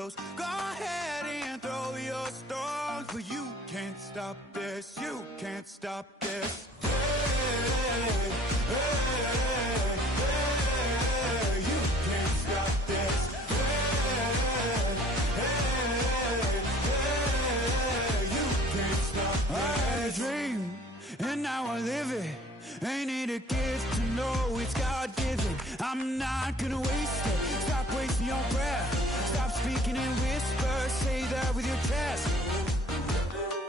close. Go ahead and throw your stones, but you can't stop this, you can't stop this. Hey, hey, hey, you can't stop this. Hey, hey, hey, you can't stop this. I had a dream, and now I live it. Ain't need a gift to know it's God-given. I'm not gonna waste it. Stop wasting your breath. Stop speaking in whispers. Say that with your chest.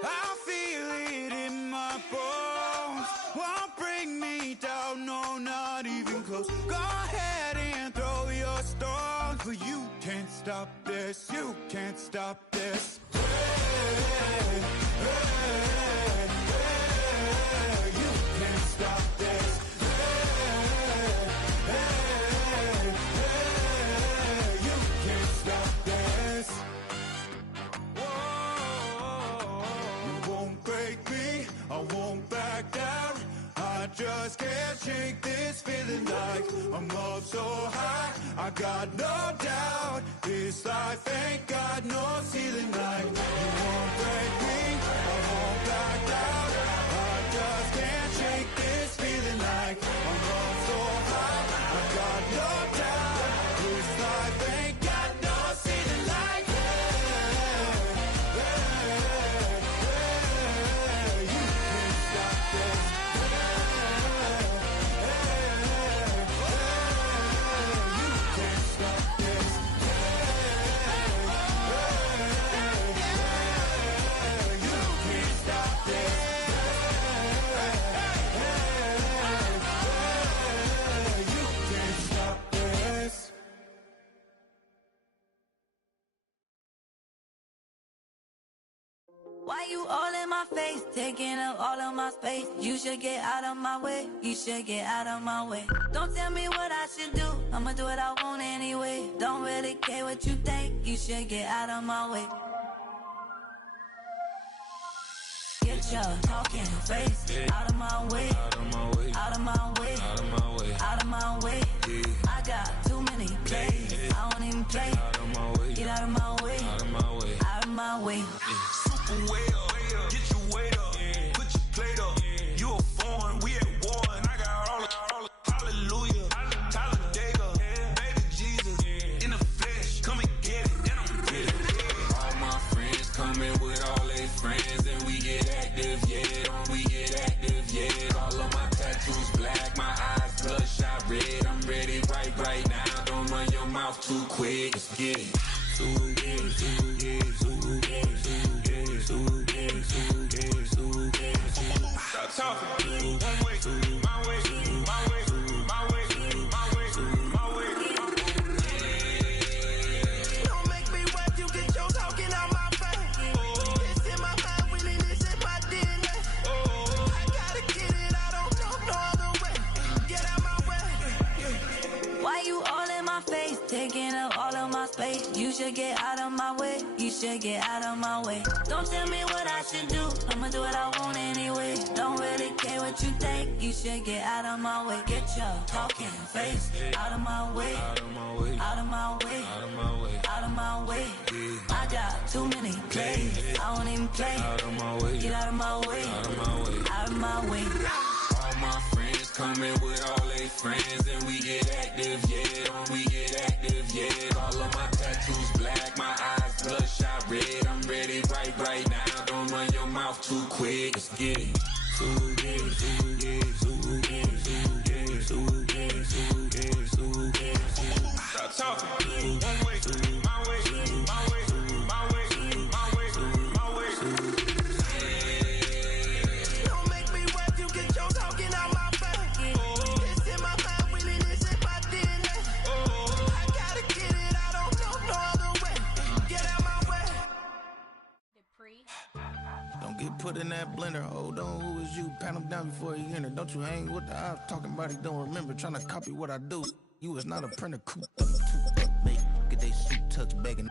I feel it in my bones. Won't bring me down, no, not even close. Go ahead and throw your stones, but you can't stop this. You can't stop this. Hey, hey, hey, you can't stop this. Hey, hey, hey, you can't stop this. Whoa, you won't break me, I won't back down. I just can't shake this feeling like I'm up so high. I got no doubt this life ain't got no ceiling like. You won't break me, I won't back down. I just can't shake this feeling like I'm up so high. I got no doubt this life ain't got no ceiling like. You can't stop this. You can't stop this. You can't stop this. You can't stop this. Why you all in my face, taking up all of my space? You should get out of my way, you should get out of my way. Don't tell me what I should do, I'ma do what I want anyway. Don't really care what you think, you should get out of my way. Get your talking face out of my way, out of my way, out of my way, out of my way, out of my way. I got too many plays, I don't even play. Out of my way, get out of my way, out of my way, out of my way. Super well, get your weight up, put your plate up. You a foreign, we at war, and I got all the hallelujah, Talladega, baby Jesus, in the flesh, come and get it, then I'm get it. All my friends coming with all their friends, and we get active, yeah, don't we get active, yeah. All of my tattoos black, my eyes bloodshot red, I'm ready right now, don't run your mouth too quick, let's get it. Stop talking. One way, my way, my way, my way, my way, my way. Don't make me wet, you get your talking out my face. It's in my mind, really, this is my DNA. I gotta get it, I don't know no other way. Get out my way. Why you all in my face, taking up all of my space? You should get out of my way, you should get out of my way. Don't tell me what I should do, I'ma do what I want anyway. Don't really care what you think, you should get out of my way. Get your talking face out of my way, out of my way, out of my way, out of my way, out of my way. I got too many plays, I don't even play. Out of my way, get out of my way, out of my way, out of my way. All my friends coming with all their friends, and we get active, yeah, don't we get active, yeah. All of my tattoos black, my eyes bloodshot red, I'm ready right now, don't run your mouth too quick, let's get it. Stop talking. One way, my way, my way, my way, my way, my way. Don't make me wet, you get your talking out my face. It's in my mind, really, this is my DNA. I gotta get it, I don't know no other way. Get out my way. Don't get put in that blender. Hold on, who is you? Pat him down before he enter. Don't you hang with the ops talking about he don't remember. Trying to copy what I do. You was not a printer, cooped up, make get they suit tucks begging.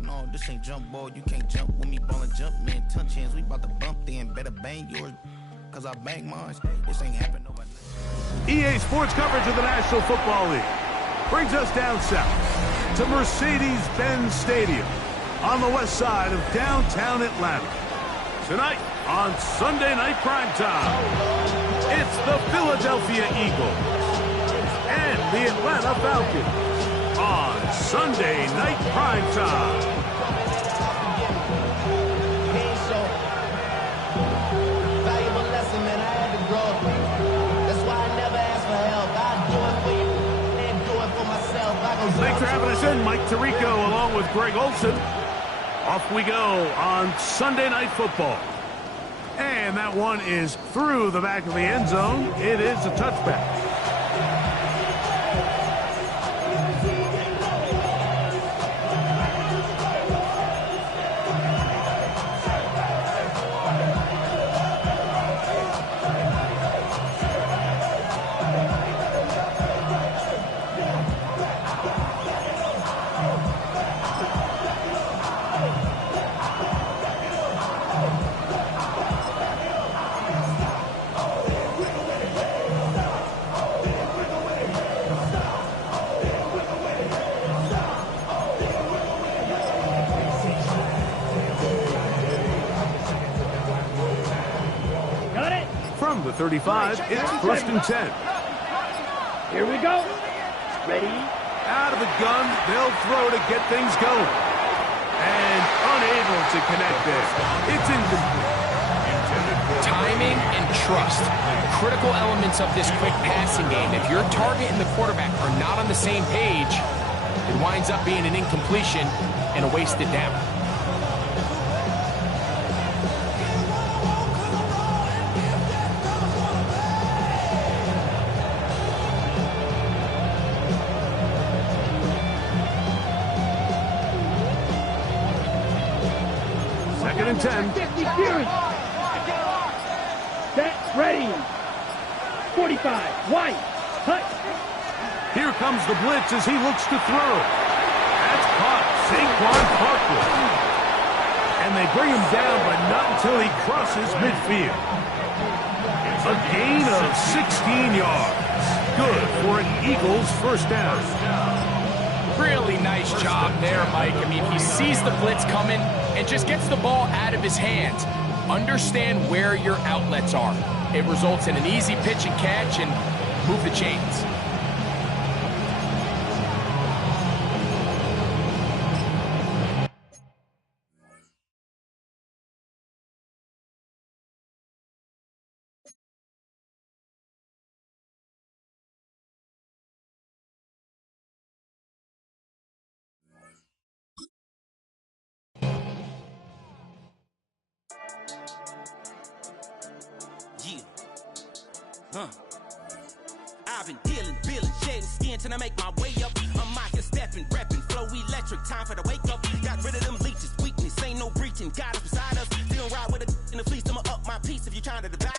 No, this ain't jump ball. You can't jump with me, ballin' jump, man. Touch hands, we bout to bump then. Better bang yours, cause I bang mine. This ain't happen overnight. EA Sports coverage of the National Football League. brings us down south to Mercedes-Benz Stadium on the west side of downtown Atlanta. Tonight on Sunday Night Primetime, it's the Philadelphia Eagles and the Atlanta Falcons on Sunday Night Primetime. Thanks for having us in, Mike Tirico, along with Greg Olson. Off we go on Sunday Night Football. And that one is through the back of the end zone. It is a touchback. From the 35, it's 1st and 10. Here we go. Ready? Out of the gun, they'll throw to get things going. And unable to connect there. It's incomplete. Timing and trust. Critical elements of this quick passing game. If your target and the quarterback are not on the same page, it winds up being an incompletion and a wasted down. Second and 10. 50 series. Set, ready. 45, White, cut. Here comes the blitz as he looks to throw. That's caught. Saquon Barkley. And they bring him down, but not until he crosses midfield. A gain of 16 yards. Good for an Eagles first down. Really nice job there, Mike. I mean, he sees the blitz coming and just gets the ball out of his hands. Understand where your outlets are. It results in an easy pitch and catch and move the chains. I've been dealing, billing, shedding skin till I make my way up. I'm out here stepping, repping, flow electric, time for the wake up. Got rid of them leeches, weakness, ain't no breaching. Got us beside us, still ride with a in the fleece. I'ma up my piece if you're trying to divide.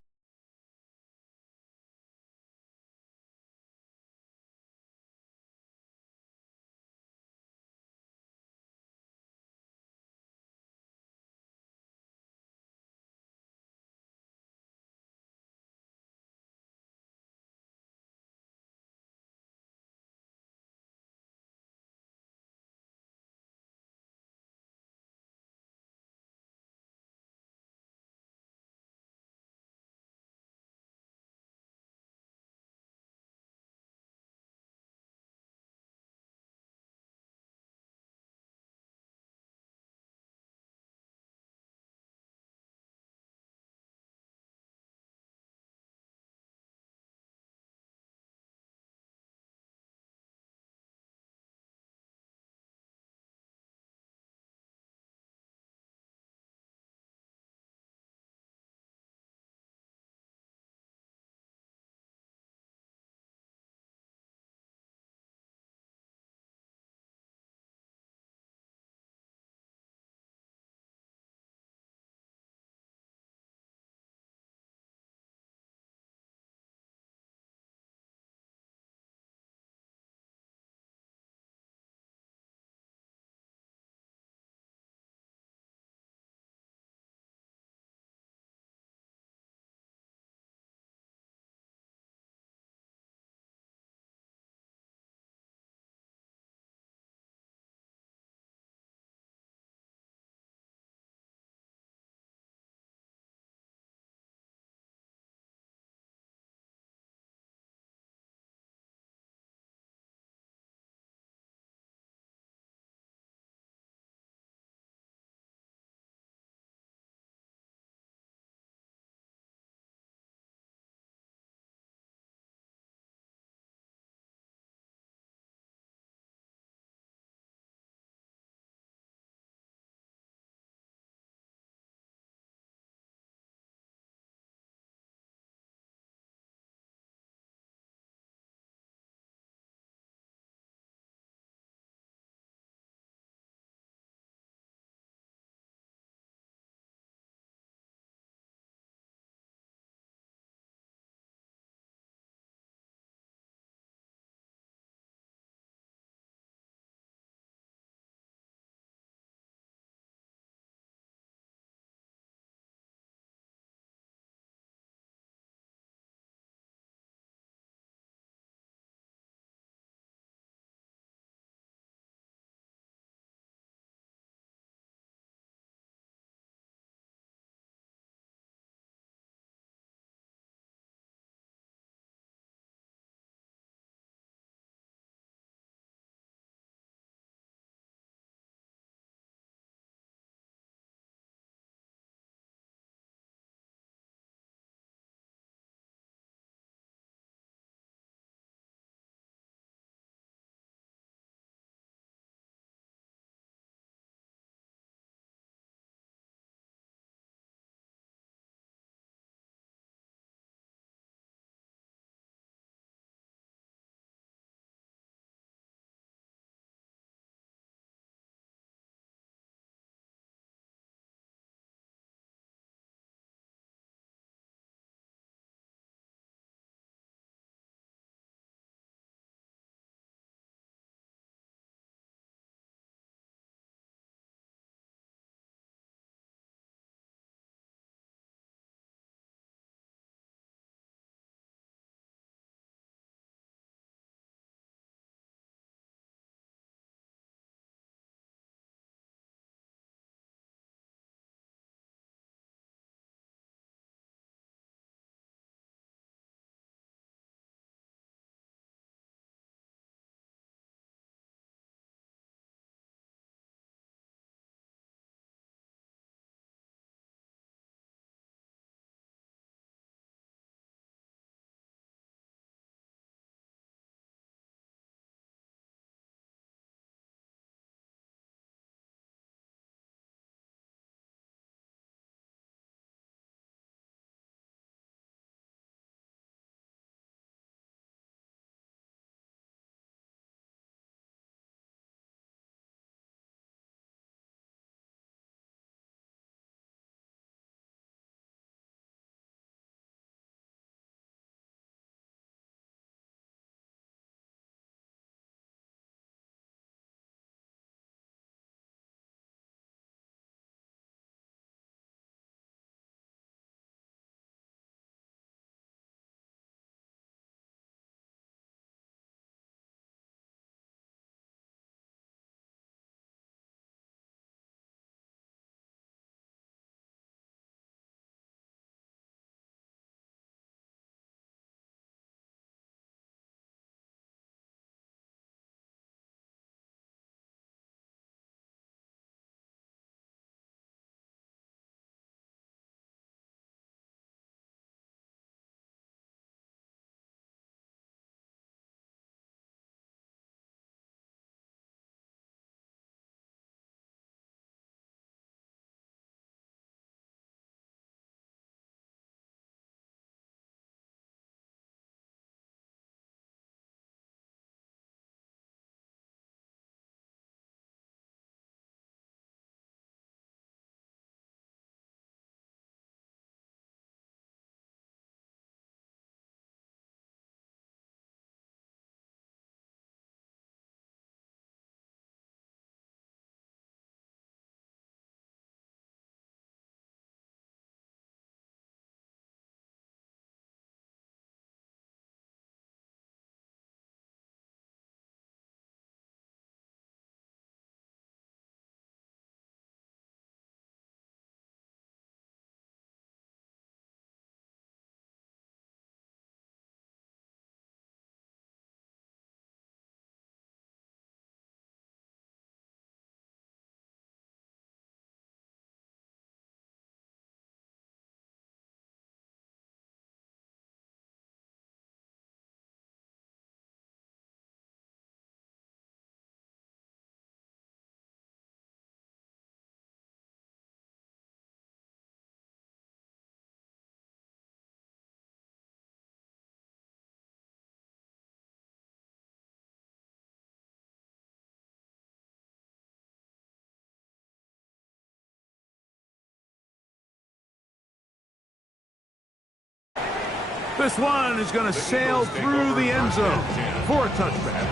This one is going to sail through the end zone for a touchback.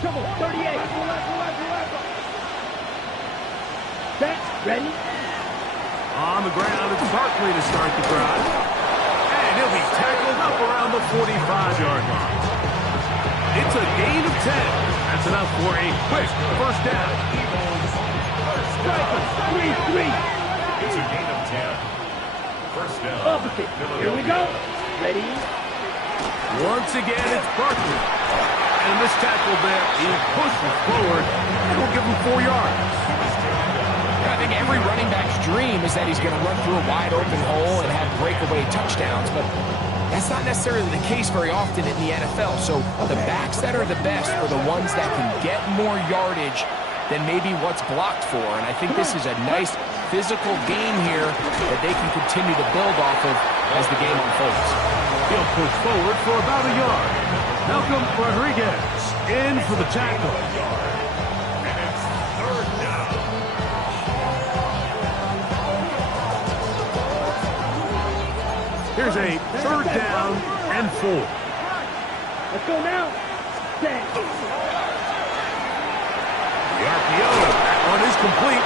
Trouble, 38. Set, ready. On the ground, it's Barkley to start the drive. And he'll be tackled up around the 45-yard line. It's a gain of 10. That's enough for a quick first down. Striker, 3-3. It's a gain of 10. First down. Opposite. Here we go. Ready. Once again, it's Barkley. And this tackle there, he pushes forward, and will give him 4 yards. I think every running back's dream is that he's going to run through a wide open hole and have breakaway touchdowns, but that's not necessarily the case very often in the NFL. So the backs that are the best are the ones that can get more yardage than maybe what's blocked for. And I think this is a nice physical game here that they can continue to build off of as the game unfolds. He'll push forward for about a yard. Malcolm Rodriguez in for the tackle. And it's third down. Here's a third down and 4. Let's go now. Set. The RPO, that one is complete.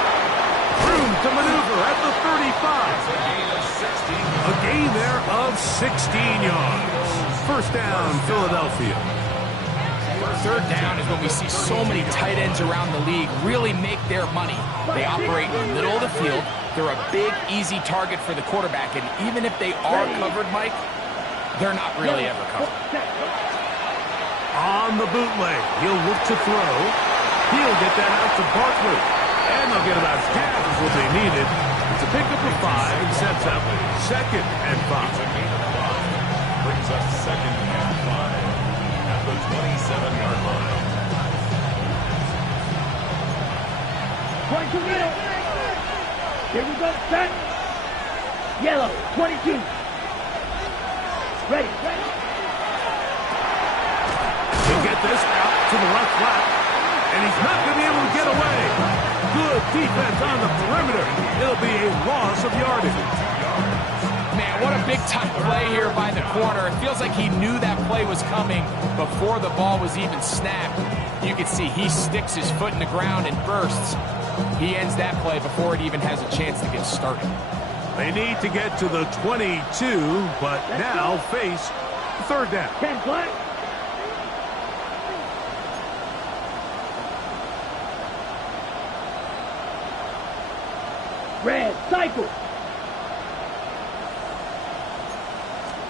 Room to maneuver at the 35. A gain there of 16 yards. First down, Philadelphia. Third down is when we see so many tight ends around the league really make their money. They operate in the middle of the field. They're a big, easy target for the quarterback. And even if they are covered, Mike, they're not really ever covered. On the bootleg, he'll look to throw. He'll get that out to Barkley. And they'll get about half of what they needed. It's a pickup of 5 and sets up second and 5. Brings us second and 5 at the 27-yard line. Point to middle. Here we go. Set. Yellow, 22. Ready. He'll get this out to the left flat. And he's not going to be able to get away. Good defense on the perimeter. It'll be a loss of yardage. Man, what a big-time play here by the corner. It feels like he knew that play was coming before the ball was even snapped. You can see he sticks his foot in the ground and bursts. He ends that play before it even has a chance to get started. They need to get to the 22, but now face third down. 10 black. Red, cycle.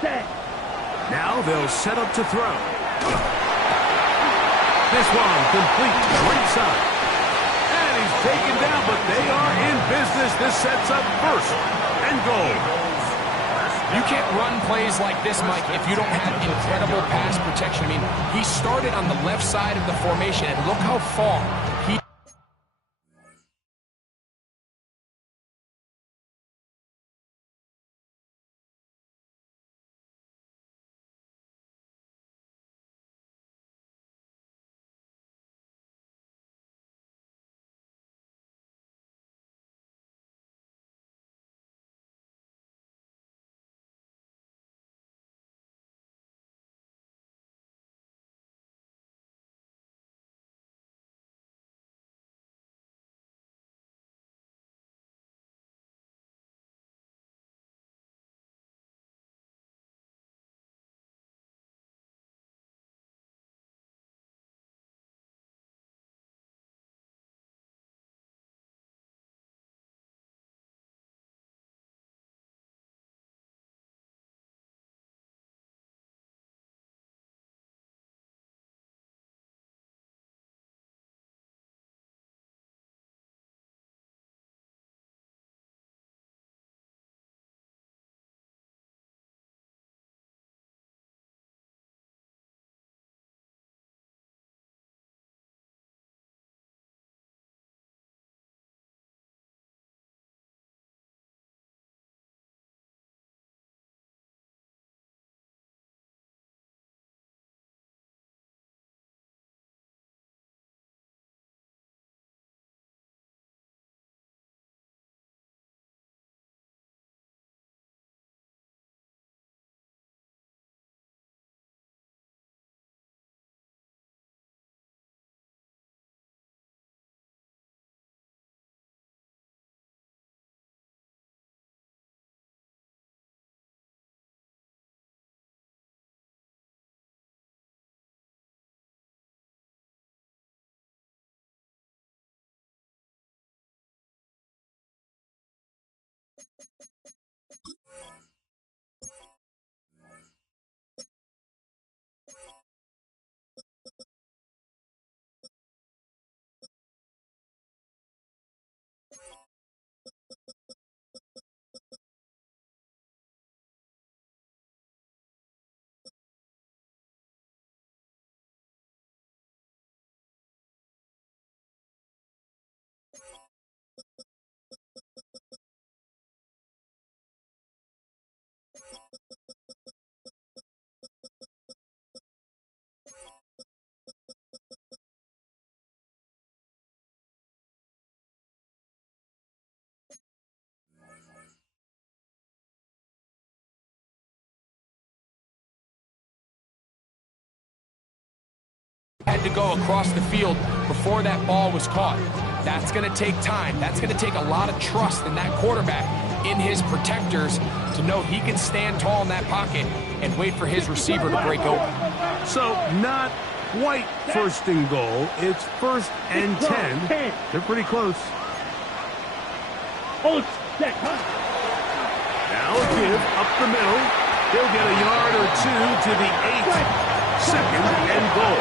Set. Now they'll set up to throw. This one complete right side. And he's taken down, but they are in business. This sets up first and goal. You can't run plays like this, Mike, if you don't have incredible pass protection. I mean, he started on the left side of the formation, and look how far he Had to go across the field before that ball was caught. That's going to take time. That's going to take a lot of trust in that quarterback, in his protectors, to know he can stand tall in that pocket and wait for his receiver to break open. So not quite first and goal. It's first and 10. They're pretty close. Oh, set. Now a give up the middle. He'll get a yard or two to the 8. Second and goal.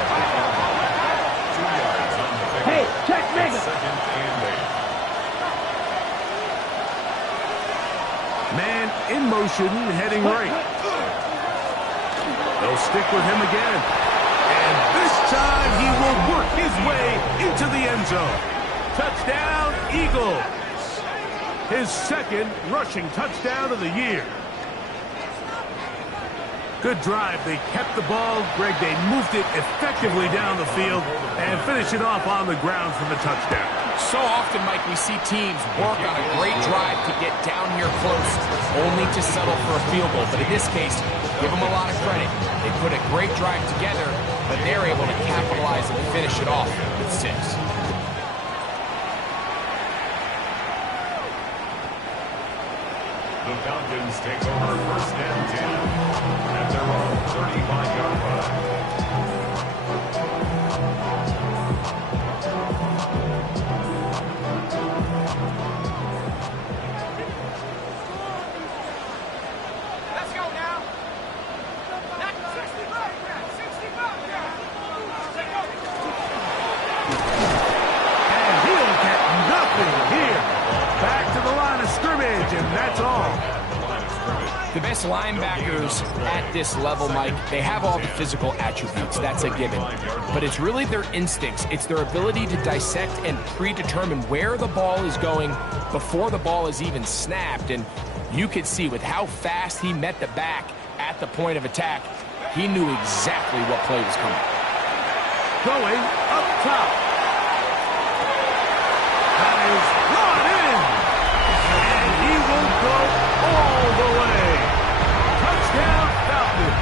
2 yards on the pick. Hey, check Mega. Second and 8. Man in motion, heading right. They'll stick with him again. And this time he will work his way into the end zone. Touchdown, Eagles. His second rushing touchdown of the year. Good drive. They kept the ball. Greg, they moved it effectively down the field and finished it off on the ground for the touchdown. So often, Mike, we see teams work on a great drive to get down here close, only to settle for a field goal. But in this case, give them a lot of credit. They put a great drive together, but they're able to capitalize and finish it off with 6. The Falcons take over first and 10 at their own 35-yard line. Let's go now. 65. And he'll get nothing here. Back to the line of scrimmage, and that's all. The best linebackers at this level, Mike, they have all the physical attributes. That's a given. But it's really their instincts. It's their ability to dissect and predetermine where the ball is going before the ball is even snapped. And you could see with how fast he met the back at the point of attack, he knew exactly what play was coming. Going up top. That is brought in. And he will go all the way. Touchdown, Falcons.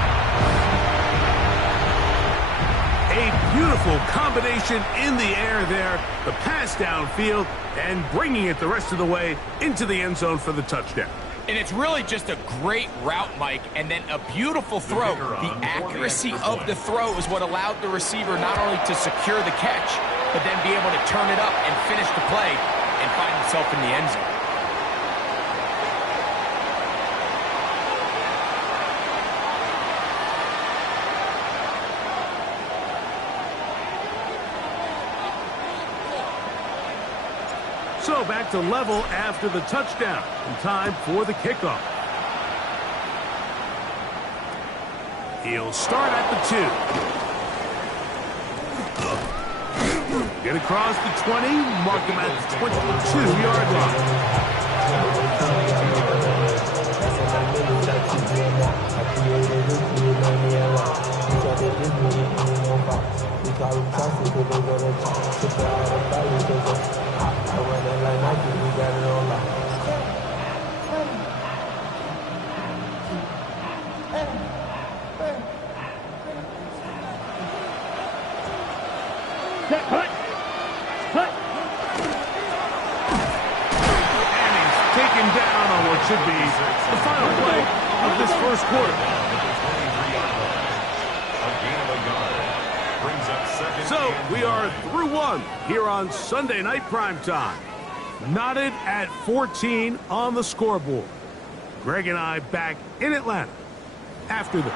A beautiful combination in the air there. The pass downfield and bringing it the rest of the way into the end zone for the touchdown. And it's really just a great route, Mike, and then a beautiful throw. The accuracy of the throw is what allowed the receiver not only to secure the catch, but then be able to turn it up and finish the play and find himself in the end zone. So back to level after the touchdown. And time for the kickoff. He'll start at the 2. Get across the 20. Mark him at the 22-yard Cut. And he's taken down on what should be the final play of this first quarter. So we are through one here on Sunday Night Primetime. knotted at 14 on the scoreboard. Greg and I back in Atlanta after this.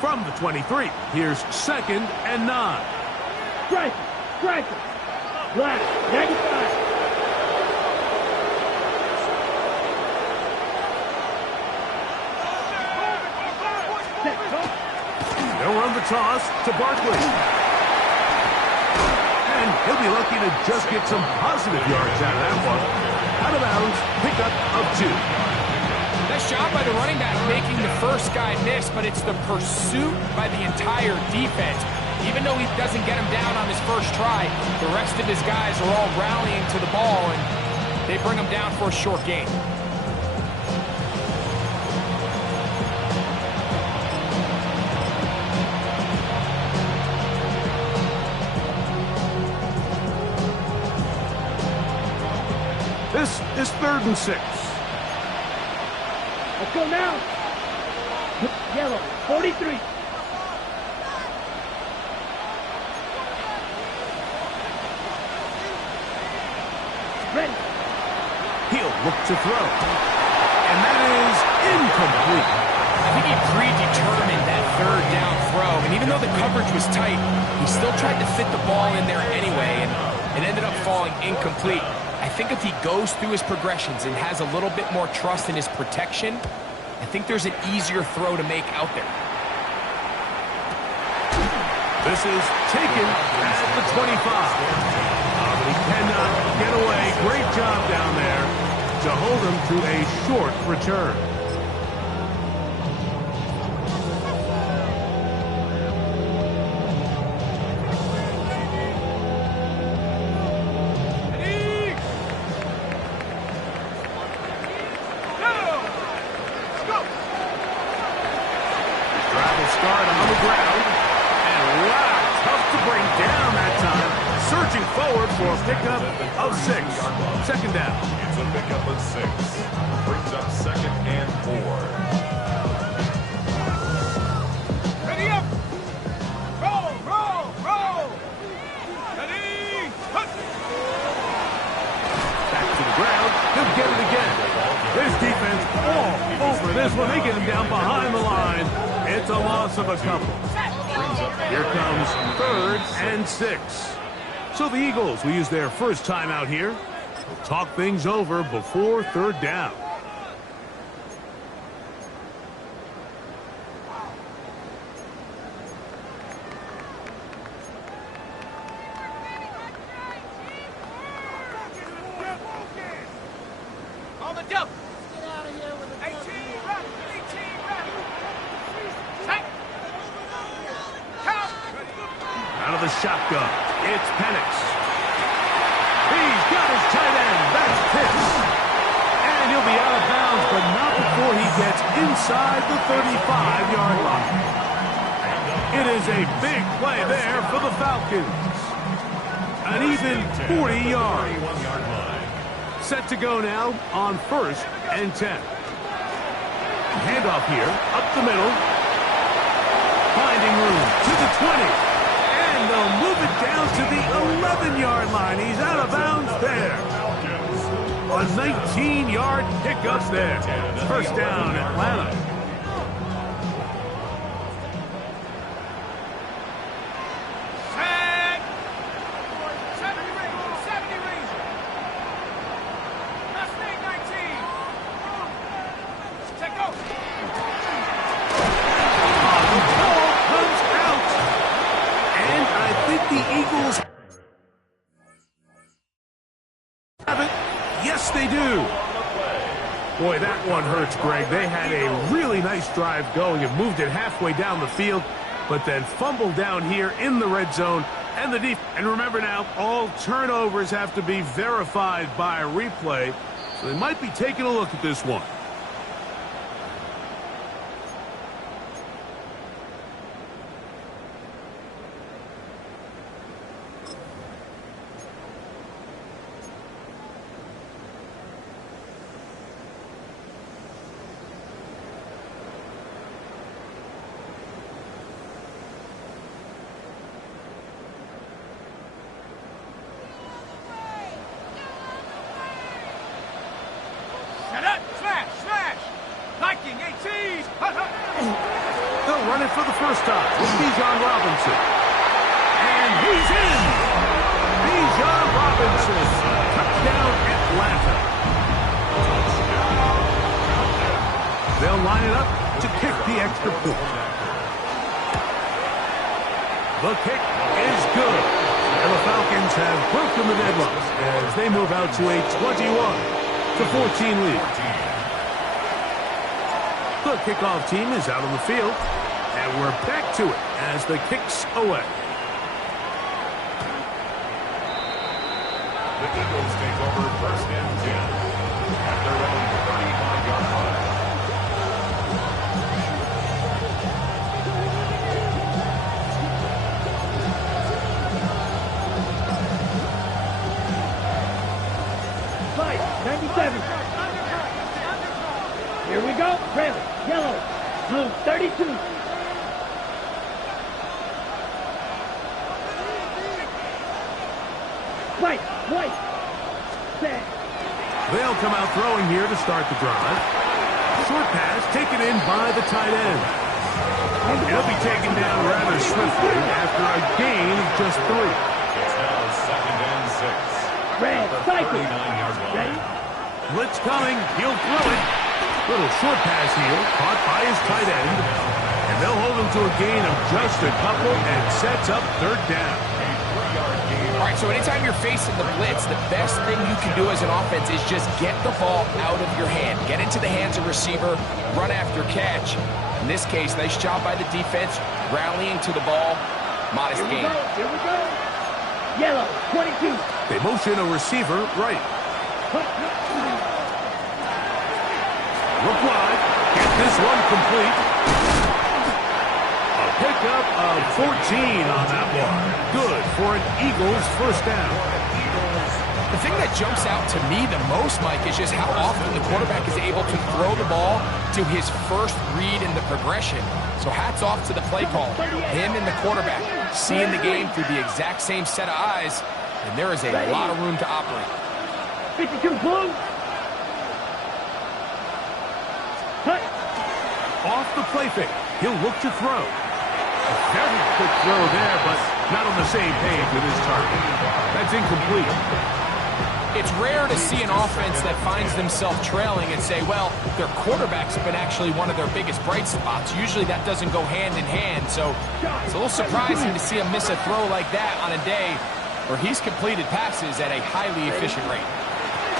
From the 23, here's 2nd and 9. Striker. Black, 95. They'll run the toss to Barkley. And he'll be lucky to just get some positive yards out of that one. Out of bounds, pickup of 2. Nice job by the running back making the first guy miss, but it's the pursuit by the entire defense. Even though he doesn't get him down on his first try, the rest of his guys are all rallying to the ball, and they bring him down for a short gain. This is 3rd and 6. Let's go now. Yellow, 43. Ready. He'll look to throw. And that is incomplete. I think he predetermined that 3rd down throw, and even though the coverage was tight, he still tried to fit the ball in there anyway, and it ended up falling incomplete. I think if he goes through his progressions and has a little bit more trust in his protection, I think there's an easier throw to make out there. This is taken at the 25. But he cannot get away. Great job down there to hold him to a short return. Start on the ground, and wow, tough to bring down that time. Surging forward for a pickup of 6. 2nd down. It's a pickup of 6. Brings up 2nd and 4. Ready up! Roll! Ready! Hut! Back to the ground. He'll get it again. This defense all over this one. They get him down behind the line. It's a loss of a couple. Here comes 3rd and 6. So the Eagles will use their first time out here. We'll talk things over before 3rd down. On the jump! Get out of here with 18 rep! 18 rep! Take! Count! Out of the shotgun, it's Penix. He's got his tight end. That's Pitts. And he'll be out of bounds, but not before he gets inside the 35-yard line. It is a big play there for the Falcons. An even 40 yards. Set to go now on 1st and 10. Handoff here, up the middle. Finding room to the 20. And they'll move it down to the 11-yard line. He's out of bounds there. A 19-yard pickup there. 1st down, Atlanta. Set! 70 rings! That's 19! Check go! The ball comes out. And I think the Eagles have it. Yes, they do. Boy, that one hurts, Greg. They had a really nice drive going and moved it halfway down the field, but then fumbled down here in the red zone. And the defense. And remember now, all turnovers have to be verified by a replay, so they might be taking a look at this one. Smash! Smash! Viking 18! They'll run it for the first time with Bijan Robinson. And he's in! Bijan Robinson. Touchdown, Atlanta. They'll line it up to kick the extra point. The kick is good. And the Falcons have broken the deadlock as they move out to a 21-14 lead. The kickoff team is out on the field, and we're back to it as the kick's away. The Eagles take over first and 10 at their own 35-yard line. Fight, 97. Here we go. Red, yellow, blue, 32. White, white, set. They'll come out throwing here to start the drive. Short pass taken in by the tight end. He'll be taken down rather swiftly after a gain of just 3. It's now second and 6. Red, cycle. 39-yard line. Ready? Blitz coming. He'll throw it. Little short pass here, caught by his tight end. And they'll hold him to a gain of just a couple and sets up third down. All right, so anytime you're facing the blitz, the best thing you can do as an offense is just get the ball out of your hand. Get into the hands of receiver, run after catch. In this case, nice job by the defense, rallying to the ball. Modest gain. Here we go. Yellow, 22. They motion a receiver right. Look wide. Get this one complete. A pickup of 14 on that one. Good for an Eagles first down. The thing that jumps out to me the most, Mike, is just how often the quarterback is able to throw the ball to his first read in the progression. So hats off to the play caller. Him and the quarterback seeing the game through the exact same set of eyes, and there is a lot of room to operate. 52 blue. Cut. Off the play fake. He'll look to throw. A very quick throw there, but not on the same page with his target. That's incomplete. It's rare to see an offense that finds themselves trailing and say, well, their quarterback's been actually one of their biggest bright spots. Usually that doesn't go hand in hand, so it's a little surprising to see him miss a throw like that on a day where he's completed passes at a highly efficient rate.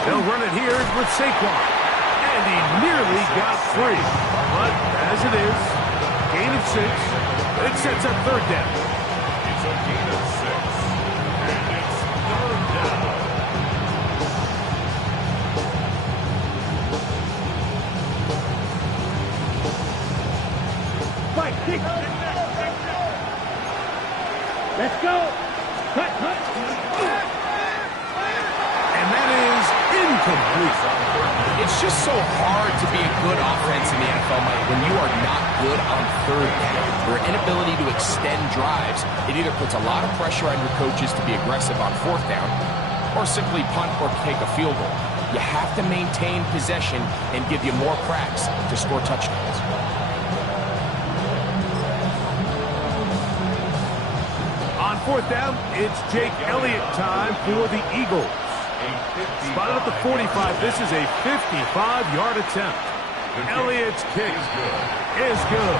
They'll run it here with Saquon. And he nearly got 3. But as it is, gain of 6. It sets up third down. It's a gain of 6. And it's third down. Fight, 6. Let's go. Cut, cut. And that is incomplete. It's just so hard to be a good offense in the NFL, Mike, when you are not good on third down. Your inability to extend drives, it either puts a lot of pressure on your coaches to be aggressive on fourth down or simply punt or take a field goal. You have to maintain possession and give you more cracks to score touchdowns. On fourth down, it's Jake Elliott time for the Eagles. Spotted at the 45. This is a 55-yard attempt. Elliott's kick is good.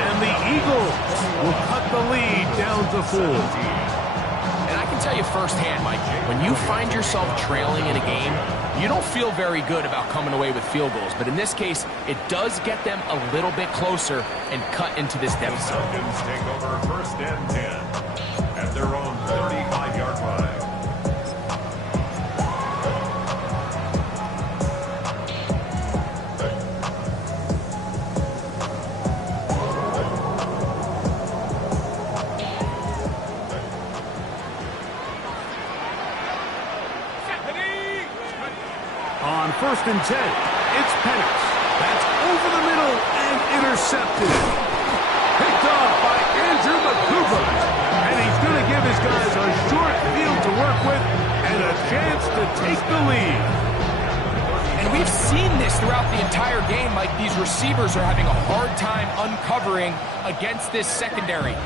And the Eagles will cut the lead down to 4. And I can tell you firsthand, Mike, when you find yourself trailing in a game, you don't feel very good about coming away with field goals. But in this case, it does get them a little bit closer and cut into this deficit. The Falcons take over first and 10 at their own 35-yard line. On first and 10, it's Penix. That's over the middle and intercepted. Picked off by Andrew McCoupa. And he's going to give his guys a short field to work with and a chance to take the lead. And we've seen this throughout the entire game. Like, these receivers are having a hard time uncovering against this secondary.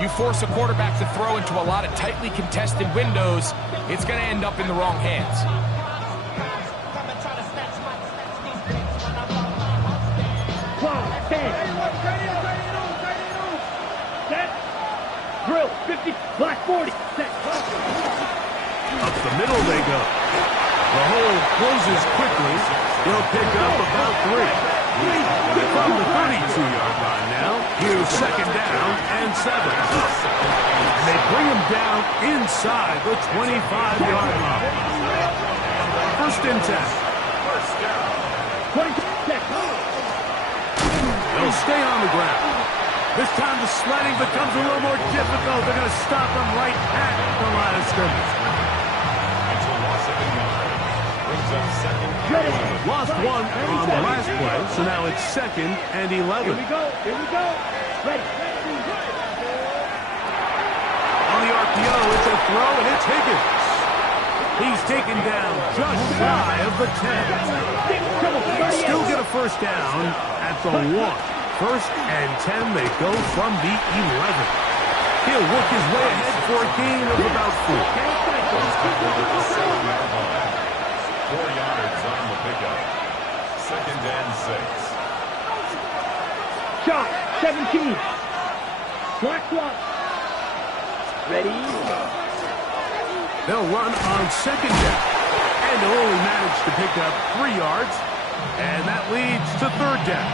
You force a quarterback to throw into a lot of tightly contested windows, it's going to end up in the wrong hands. 12, 10. Set. Drill, 50, black 40. Set. Up the middle they go. The hole closes quickly. They'll pick up about 3. From the 32-yard line now, here's second down and 7. And they bring him down inside the 25-yard line. First and 10. 22. They'll stay on the ground. This time the sledding becomes a little more difficult. They're going to stop them right at the line of scrimmage. It's a loss of a yard. Brings up second. Lost 1 on the last play, so now it's second and 11. Here we go. Here we go. Ready. On the RPO, it's a throw, and it's Higgins. He's taken down just shy of the 10. Still get a first down at the 1. First and 10, they go from the 11. He'll work his way ahead for a gain of about 4. 4 yards on the pickup. Second and 6. Shot, 17. Black block. Ready. They'll run on second down. And they'll only manage to pick up 3 yards. And that leads to third down.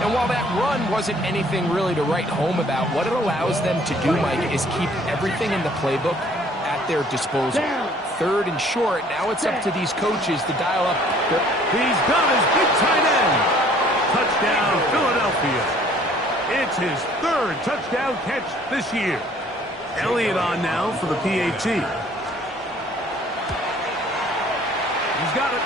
And while that run wasn't anything really to write home about, what it allows them to do, Mike, is keep everything in the playbook at their disposal. Third and short, now it's up to these coaches to dial up. He's got his big tight end. Touchdown, Philadelphia. It's his 3rd touchdown catch this year. Elliott on now for the PAT. He's got it.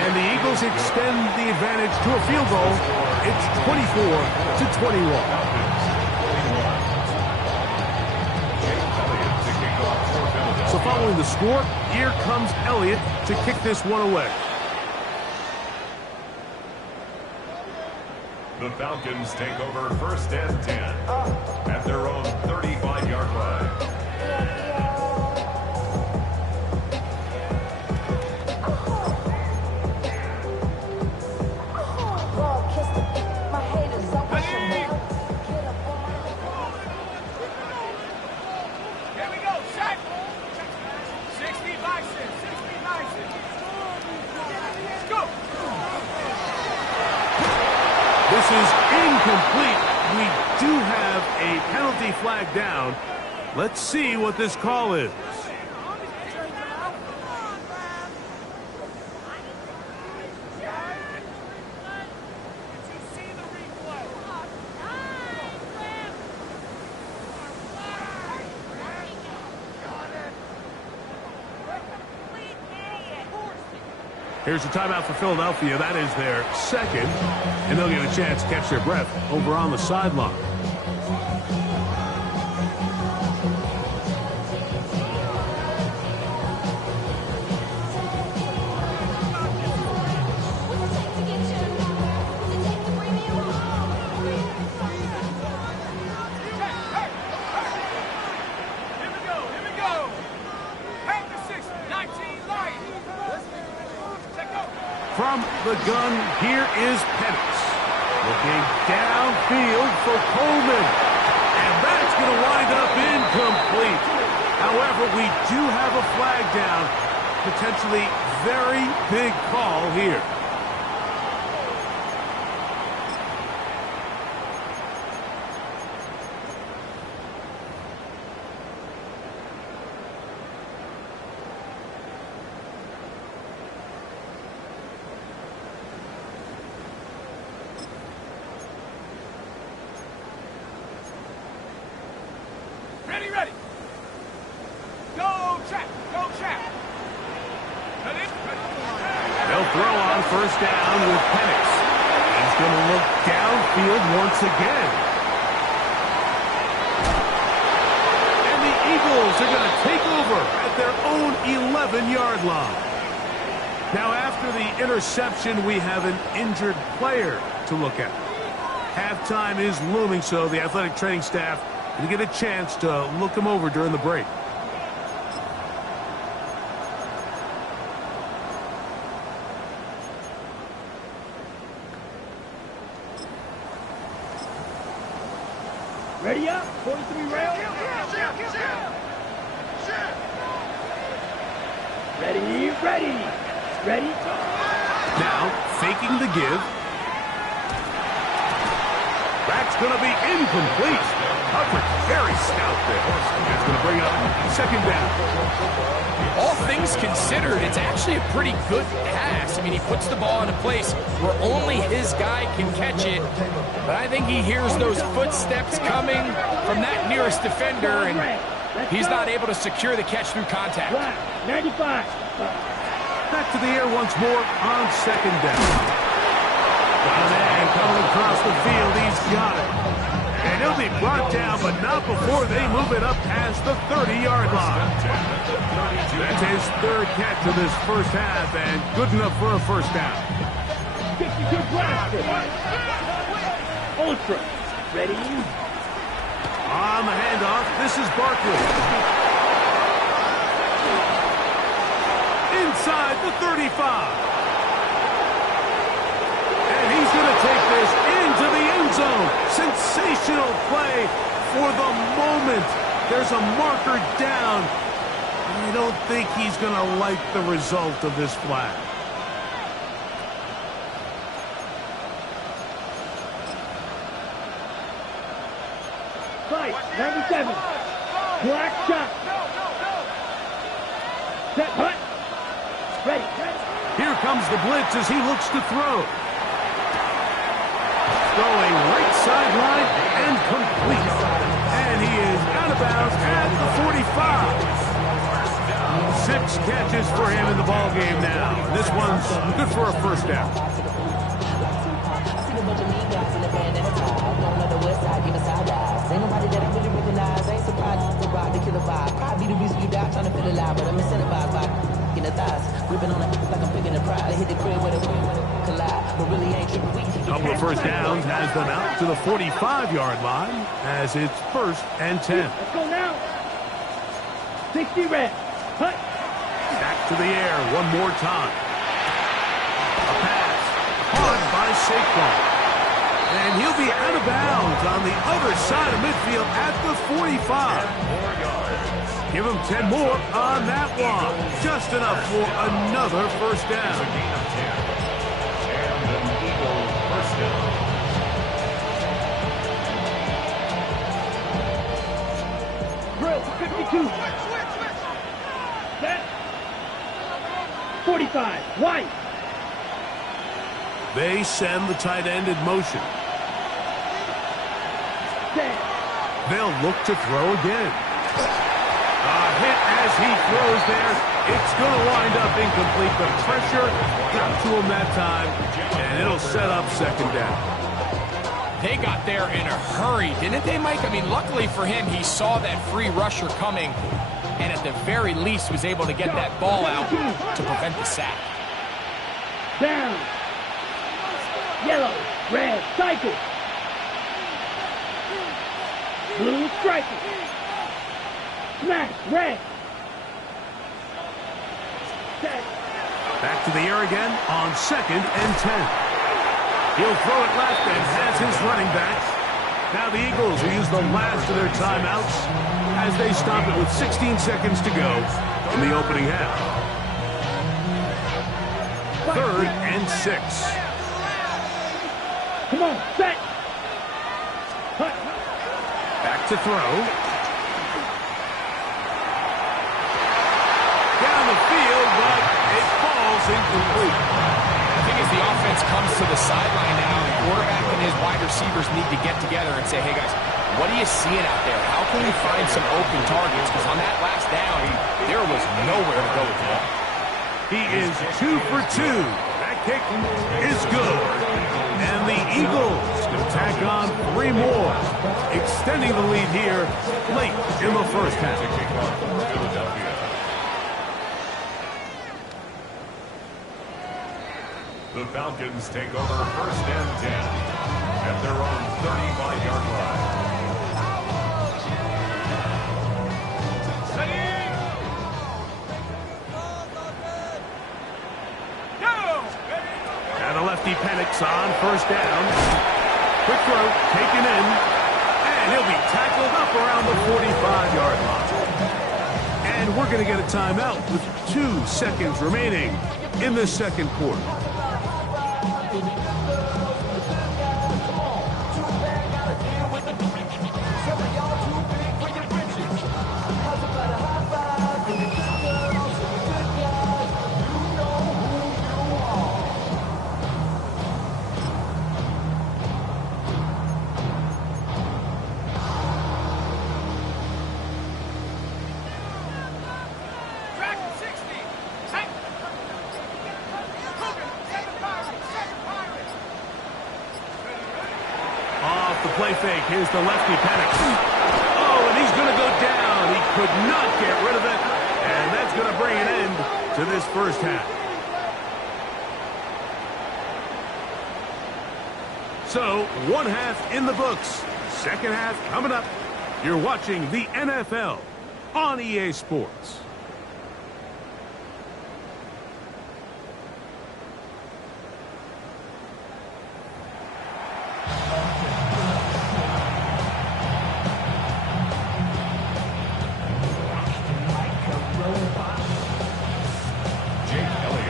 And the Eagles extend the advantage to a field goal. It's 24-21. So following the score, here comes Elliott to kick this one away. The Falcons take over first and 10 at their own 35-yard line. This is incomplete. We do have a penalty flag down. Let's see what this call is. Here's a timeout for Philadelphia. That is their 2nd, and they'll get a chance to catch their breath over on the sideline. From the gun, here is Penix. Looking downfield for Coleman. And that's going to wind up incomplete. However, we do have a flag down. Potentially very big call here. Ready. Go, Trap. They'll throw on first down with Penix. He's going to look downfield once again. And the Eagles are going to take over at their own 11-yard line. Now, after the interception, we have an injured player to look at. Halftime is looming, so the athletic training staff will get a chance to look him over during the break. Ready up, 43 rail. Ready. Now, faking the give. That's going to be incomplete. Hubbard, very stout there. That's going to bring up second down. All things considered, it's actually a pretty good pass. I mean, he puts the ball in a place where only his guy can catch it. But I think he hears those footsteps coming from that nearest defender, and he's not able to secure the catch through contact. 95. Back to the air once more on second down. Donne coming across the field. He's got it. And he'll be brought down, but not before they move it up past the 30-yard line. That's his third catch of this first half, and good enough for a first down. 52 blaster. Ultra. Ready? On the handoff, this is Barkley. Inside the 35. And he's going to take this into the end zone. Sensational play for the moment. There's a marker down. I don't think he's going to like the result of this flag. Fight, 97. Black shot. Set, hut. Ready. Here comes the blitz as he looks to throw. Throwing right sideline and complete. And he is out of bounds at the 45. 6 catches for him in the ball game now. This one's good for a first down. Ain't nobody that I really recognize. I ain't surprised to ride the killer vibe. Probably the reason you die trying to feel alive, but I'm incentivized by in the thighs. Whipping on it like I'm picking a prize. I hit the crib with a collide, but really ain't tripping weak. Couple of first downs has them out to the 45-yard line as it's 1st and 10. Let's go now. 60 red. Hut. Back to the air one more time. A pass. Caught by Saquon. And he'll be out of bounds on the other side of midfield at the 45. Give him 10 more on that one. Just enough for another first down. And an Eagle first down. Drill, 52. Set. 45. White. They send the tight end in motion. They'll look to throw again. A hit as he throws there. It's going to wind up incomplete. The pressure got to him that time, and it'll set up second down. They got there in a hurry, didn't they, Mike? I mean, luckily for him, he saw that free rusher coming, and at the very least was able to get that ball out to prevent the sack. Down. Yellow, red, cycle. Blue, striker. Smash, red. Set. Back to the air again on 2nd and 10. He'll throw it left and has his running backs. Now the Eagles will use the last of their timeouts as they stop it with 16 seconds to go in the opening half. 3rd and 6. Come on, set. Hut. Back to throw. Down the field, but it falls incomplete. I think as the offense comes to the sideline now, the quarterback and his wide receivers need to get together and say, hey, guys, what are you seeing out there? How can we find some open targets? Because on that last down, there was nowhere to go with the ball. He is 2 for 2. That kick is good. And the Eagles can tack on 3 more, extending the lead here late in the first half. The Falcons take over 1st and 10 at their own 35-yard line. And a lefty Penix on 1st down. Quick throw, taken in, and he'll be tackled up around the 45-yard line. And we're going to get a timeout with 2 seconds remaining in the second quarter. Play fake. Here's the lefty Penix. Oh, and he's going to go down. He could not get rid of it. And that's going to bring an end to this first half. So, 1 half in the books. Second half coming up. You're watching the NFL on EA Sports.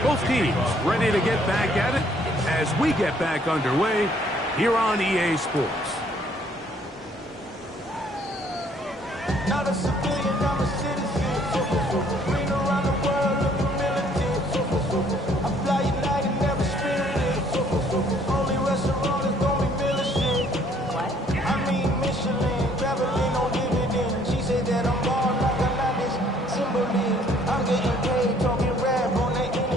Both teams ready to get back at it as we get back underway here on EA Sports. Not a civilian, I'm a citizen. Been around the world looking militant. I fly at night and never spirited. Only restaurant is gonna be Michelin. I mean Michelin, traveling on dividend. She said that I'm born like a Latin Timberland. I'm getting paid, talking rap on the internet.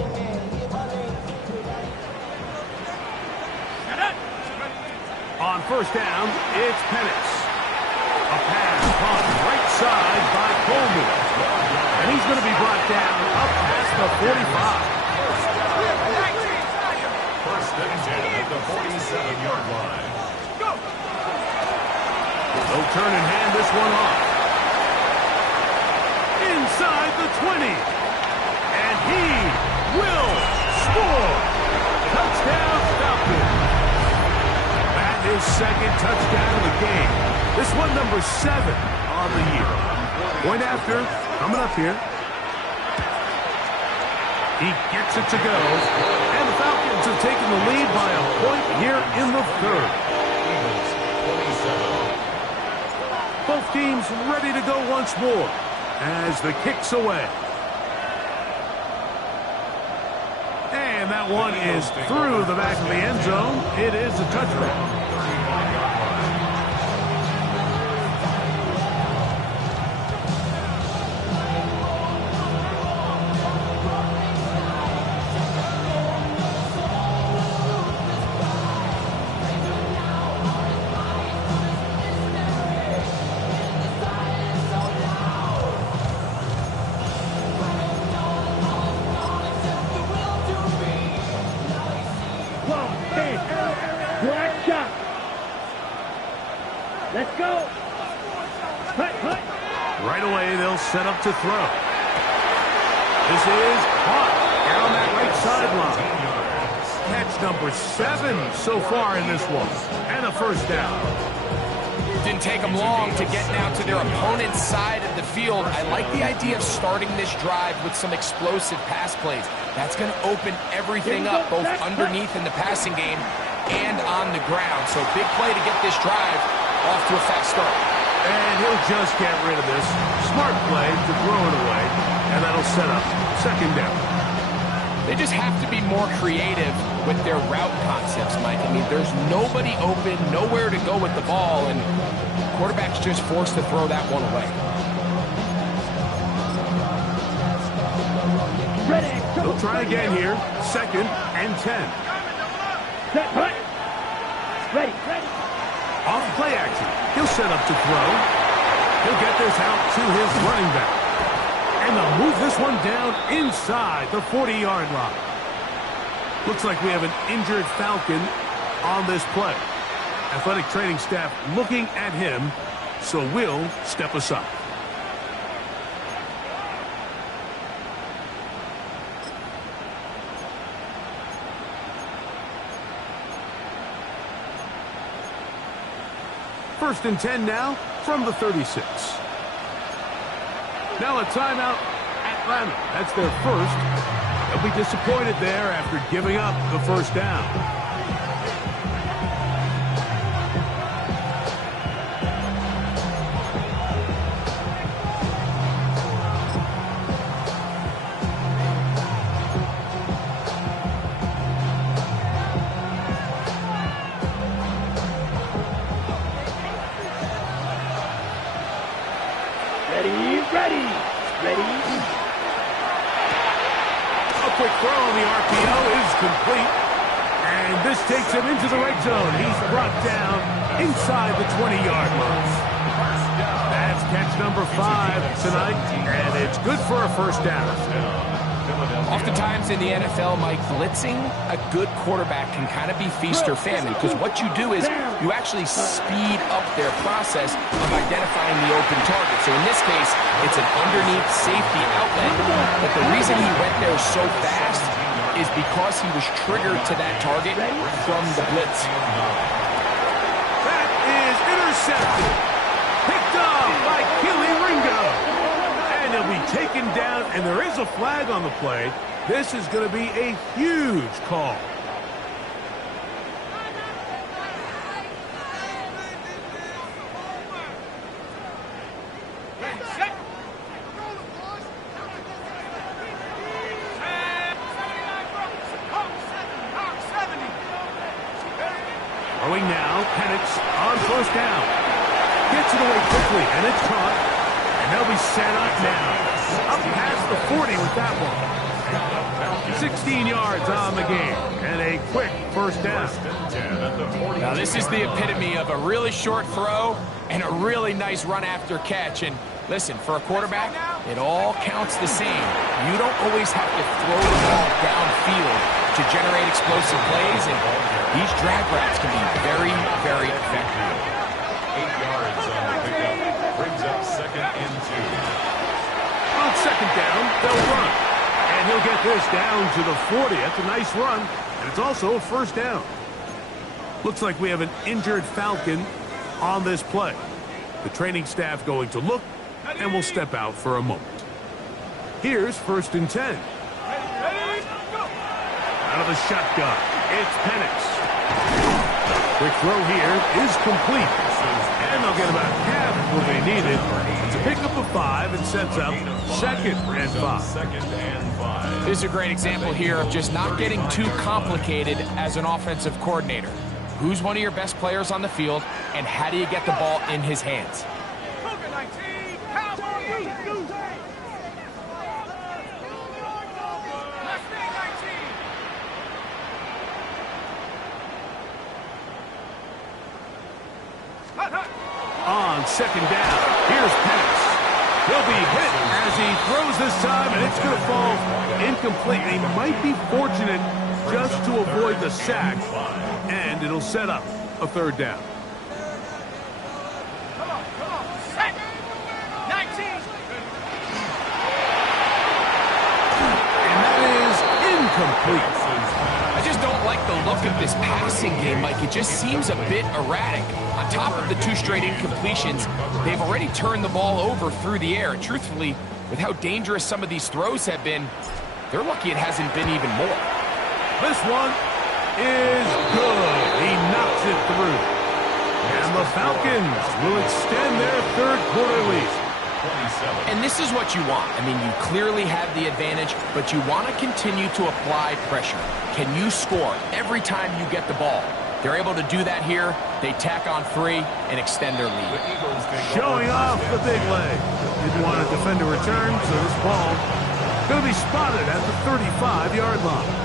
On 1st down, it's Penix. A pass caught right side by Coleman. And he's going to be brought down up past the 45. 1st and 10 at the 47-yard line. They'll turn and hand this one off. Inside the 20. And he will score. Touchdown, Falcons. That is second touchdown of the game. This one number 7 on the year. Point after, coming up here. He gets it to go. And the Falcons have taken the lead by a point here in the third. Both teams ready to go once more as the kick's away. And that one is through the back of the end zone. It is a touchback. Let's go. Right away, they'll set up to throw. This is caught down that right sideline. Catch number 7 so far in this one. And a 1st down. Didn't take them long to get now to their opponent's side of the field. I like the idea of starting this drive with some explosive pass plays. That's going to open everything up, both underneath in the passing game and on the ground. So big play to get this drive off to a fast start. And he'll just get rid of this. Smart play to throw it away. And that'll set up 2nd down. They just have to be more creative with their route concepts, Mike. I mean, there's nobody open, nowhere to go with the ball, and quarterback's just forced to throw that one away. They'll try again here. 2nd and 10. Ready. Off play action. He'll set up to throw. He'll get this out to his running back. And they'll move this one down inside the 40-yard line. Looks like we have an injured Falcon on this play. Athletic training staff looking at him, so we'll step aside. First and 10 now from the 36. Now a timeout, Atlanta. That's their first. They'll be disappointed there after giving up the first down. Quick throw on the RPO is complete. And this takes him into the red zone. He's brought down inside the 20-yard line. That's catch number 5 tonight, and it's good for a first down. Oftentimes in the NFL, Mike, blitzing a good quarterback can kind of be feast or famine, because what you do is you actually speed up their process of identifying the open target. So in this case, it's an underneath safety outlet, but the reason he went there so fast is because he was triggered to that target from the blitz. That is intercepted. Picked off by Kelee Ringo. And he'll be taken down, and there is a flag on the play. This is going to be a huge call. Throwing now, Penix on first down. Gets it away quickly, and it's caught. And they'll be set up now. Up past the 40 with that one. 16 yards on the game, and a quick first down. Now this is the epitome of a really short throw and a really nice run after catch. And listen, for a quarterback, it all counts the same. You don't always have to throw the ball downfield to generate explosive plays, and these drag routes can be very, very effective. 8 yards on the pickup. Brings up second and 2. On second down, they'll run. And he'll get this down to the 40. That's a nice run, and it's also a first down. Looks like we have an injured Falcon on this play. The training staff going to look, and will step out for a moment. Here's first and 10. Out of the shotgun, it's Penix. Quick throw here is complete. And they'll get about half what they needed. It's a pickup of 5 and sets up second and 5. This is a great example here of just not getting too complicated as an offensive coordinator. Who's one of your best players on the field, and how do you get the ball in his hands? On second down, here's Penix. He'll be hit as he throws this time, and it's going to fall incomplete. He might be fortunate just to avoid the sack, and it'll set up a third down. Come on. Set. 19. And that is incomplete. I just don't like the look of this passing game, Mike. It just seems a bit erratic. On top of the 2 straight incompletions, they've already turned the ball over through the air. And truthfully, with how dangerous some of these throws have been, they're lucky it hasn't been even more. This one is good. He knocks it through. And the Falcons will extend their third quarter lead. And this is what you want. I mean, you clearly have the advantage, but you want to continue to apply pressure. Can you score every time you get the ball? They're able to do that here. They tack on 3 and extend their lead. Showing off the big leg. Didn't want to defend a return, so this ball going to be spotted at the 35-yard line.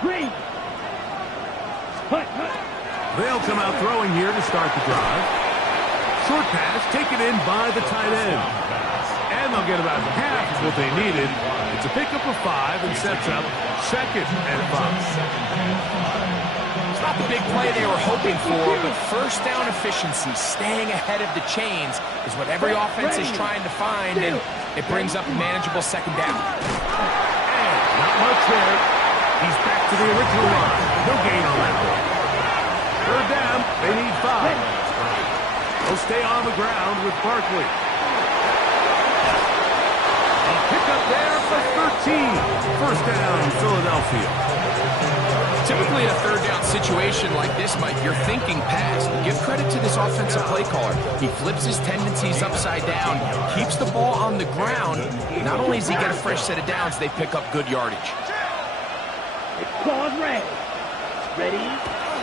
Green. Hut. They'll come out throwing here to start the drive. Short pass taken in by the tight end. And they'll get about half of what they needed. It's a pickup of 5 and sets up 2nd and 5. It's not the big play they were hoping for, but first down efficiency, staying ahead of the chains, is what every offense is trying to find, and it brings up a manageable 2nd down. And not much there. He's back to the original line. No gain on that one. 3rd down, they need 5. They'll stay on the ground with Barkley. A pickup there for 13. 1st down, Philadelphia. Typically in a 3rd down situation like this, Mike, you're thinking pass. Give credit to this offensive play caller. He flips his tendencies upside down, keeps the ball on the ground. Not only does he get a fresh set of downs, they pick up good yardage. Claws red. Ready?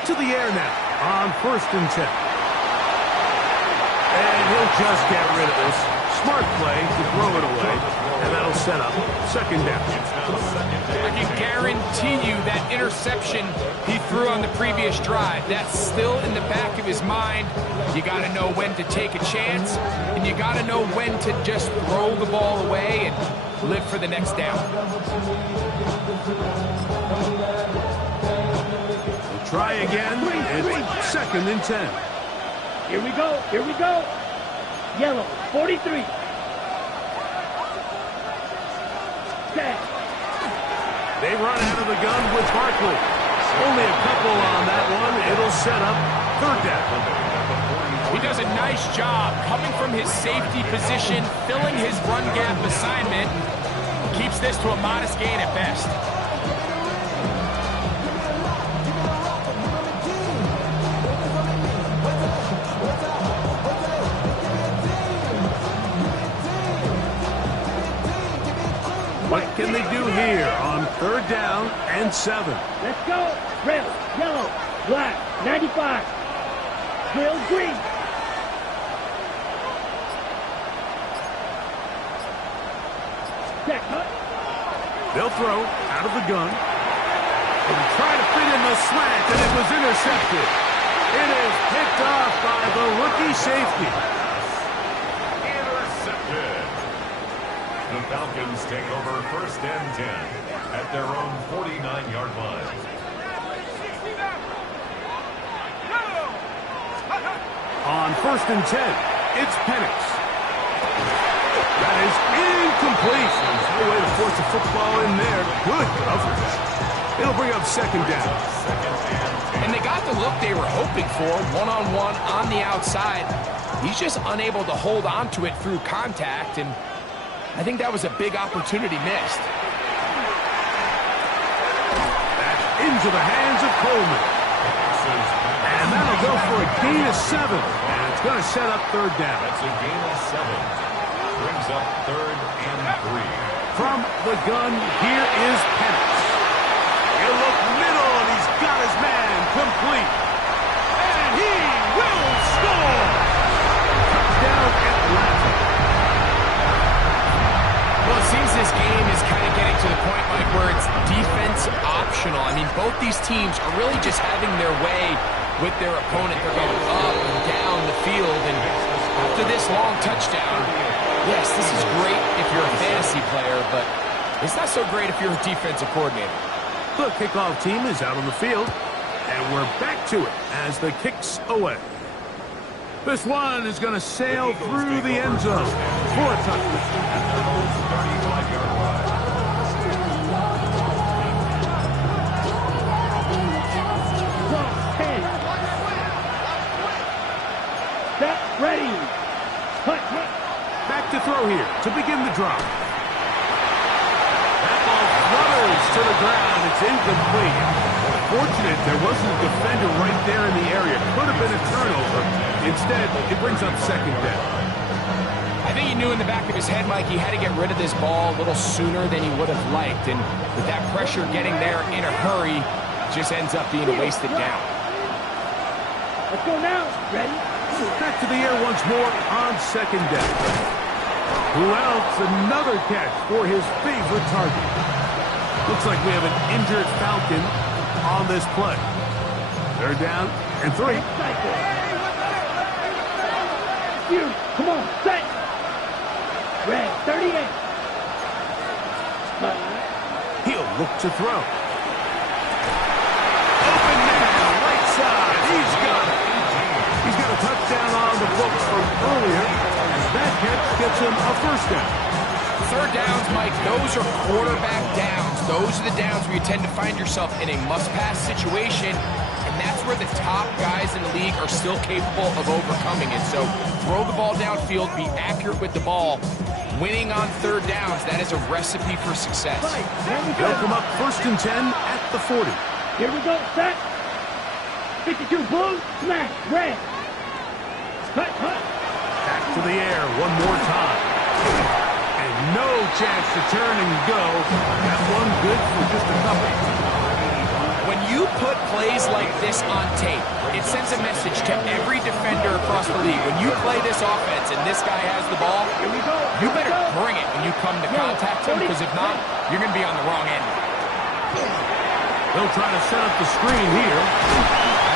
To the air now on 1st and 10. And he'll just get rid of this. Smart play to throw it away, and that'll set up 2nd down. I can guarantee you that interception he threw on the previous drive, that's still in the back of his mind. You got to know when to take a chance, and you got to know when to just throw the ball away and live for the next down. We'll try again. It's 2nd and 10. Here we go. Yellow, 43. Set. They run out of the gun with Barkley. Only a couple on that one. It'll set up 3rd down. He does a nice job coming from his safety position, filling his run gap assignment. Keeps this to a modest gain at best. What can they do here on 3rd down and 7? Let's go. Red, yellow, black, 95. Drill green. Check, hut. They'll throw out of the gun. They'll try to fit in the slant, and it was intercepted. It is picked off by the rookie safety. Intercepted. The Falcons take over 1st and 10 at their own 49-yard line. On 1st and 10, it's Penix. That is incomplete. There's no way to force a football in there. Good coverage. It'll bring up 2nd down. And they got the look they were hoping for, one-on-one on the outside. He's just unable to hold on to it through contact, and I think that was a big opportunity missed. That's into the hands of Coleman. And that'll go for a gain of 7. And it's going to set up 3rd down. That's a gain of 7. Brings up 3rd and 3. From the gun, here is Penix. He'll look middle, and he's got his man complete. And he will score! Touchdown Atlanta. Well, it seems this game is kind of getting to the point, Mike, where it's defense optional. I mean, both these teams are really just having their way with their opponent. They're going up and down the field, and after this long touchdown, yes, this is great if you're a fantasy player, but it's not so great if you're a defensive coordinator. The kickoff team is out on the field, and we're back to it as the kick's away. This one is going to sail through the end zone for a touchdown. 35-yard line. Set, ready. Hut. Back to throw here to begin the drive. That ball flutters to the ground. It's incomplete. Fortunate there wasn't a defender right there in the area. Could have been a turnover. Instead, it brings up 2nd down. I think he knew in the back of his head, Mike, he had to get rid of this ball a little sooner than he would have liked. And with that pressure getting there in a hurry, it just ends up being a wasted down. Let's go now. Ready? Back to the air once more on 2nd down. Who else? Another catch for his favorite target. Looks like we have an injured Falcon on this play. They're down and 3. You, come on, set. Red, 38. He'll look to throw. Open man, right side. He's got it. He's got a touchdown on the books from earlier. That catch gets him a first down. Third downs, Mike, those are quarterback downs. Those are the downs where you tend to find yourself in a must-pass situation, and that's where the top guys in the league are still capable of overcoming it. So throw the ball downfield, be accurate with the ball. Winning on third downs, that is a recipe for success. They'll come up 1st and 10 at the 40. Here we go, set. 52 blue, smash, red. Cut. Back to the air one more time. And no chance to turn and go. That one good for just a couple. When you put plays like this on tape, it sends a message to every defender across the league. When you play this offense and this guy has the ball, you better bring it when you come to contact him, because if not, you're going to be on the wrong end. They'll try to set up the screen here.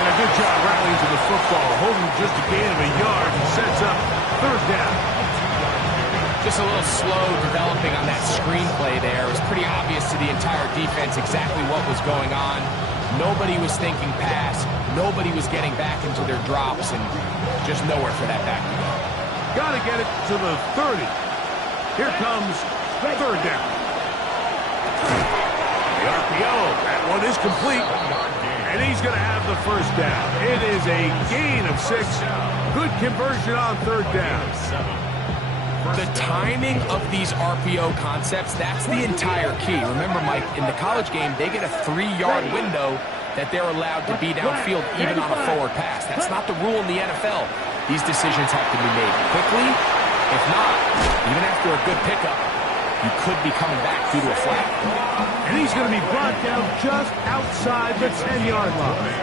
And a good job rallying to the football, holding just a gain of a yard and sets up third down. Just a little slow developing on that screenplay there. It was pretty obvious to the entire defense exactly what was going on. Nobody was thinking pass. Nobody was getting back into their drops, and just nowhere for that back to go. Got to get it to the 30. Here comes third down. The RPO, that one is complete. And he's going to have the first down. It is a gain of 6. Good conversion on third down. The timing of these RPO concepts, that's the entire key. Remember, Mike, in the college game, they get a 3-yard window that they're allowed to be downfield even on a forward pass. That's not the rule in the NFL. These decisions have to be made quickly. If not, even after a good pickup, you could be coming back due to a flag. And he's going to be brought down just outside the 10-yard line.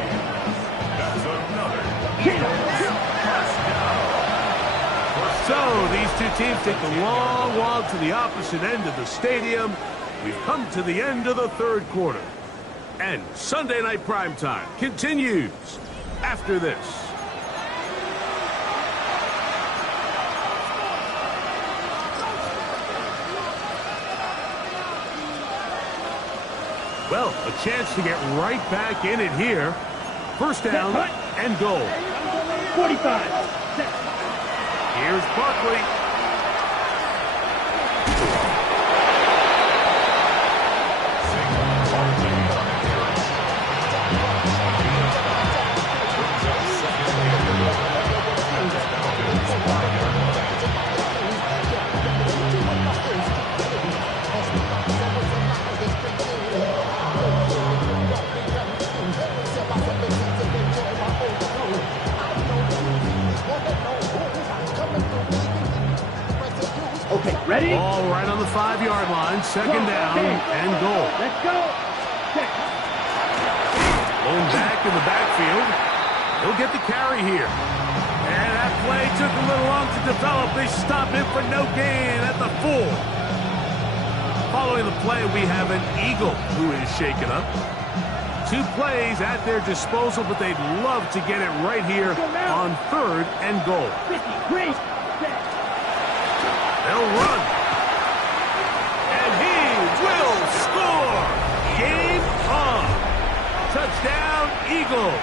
So these two teams take the long walk to the opposite end of the stadium. We've come to the end of the third quarter. And Sunday Night Primetime continues after this. Well, a chance to get right back in it here. First down and goal. 45. Here's Barkley. Okay, ready? Ball right on the 5-yard line. Second down and goal. Let's go. Going back in the backfield. He'll get the carry here. And that play took a little long to develop. They stop him for no gain at the 4. Following the play, we have an Eagle who is shaken up. 2 plays at their disposal, but they'd love to get it right here on third and goal. 53. They'll run. And he will score. Game on. Touchdown, Eagles.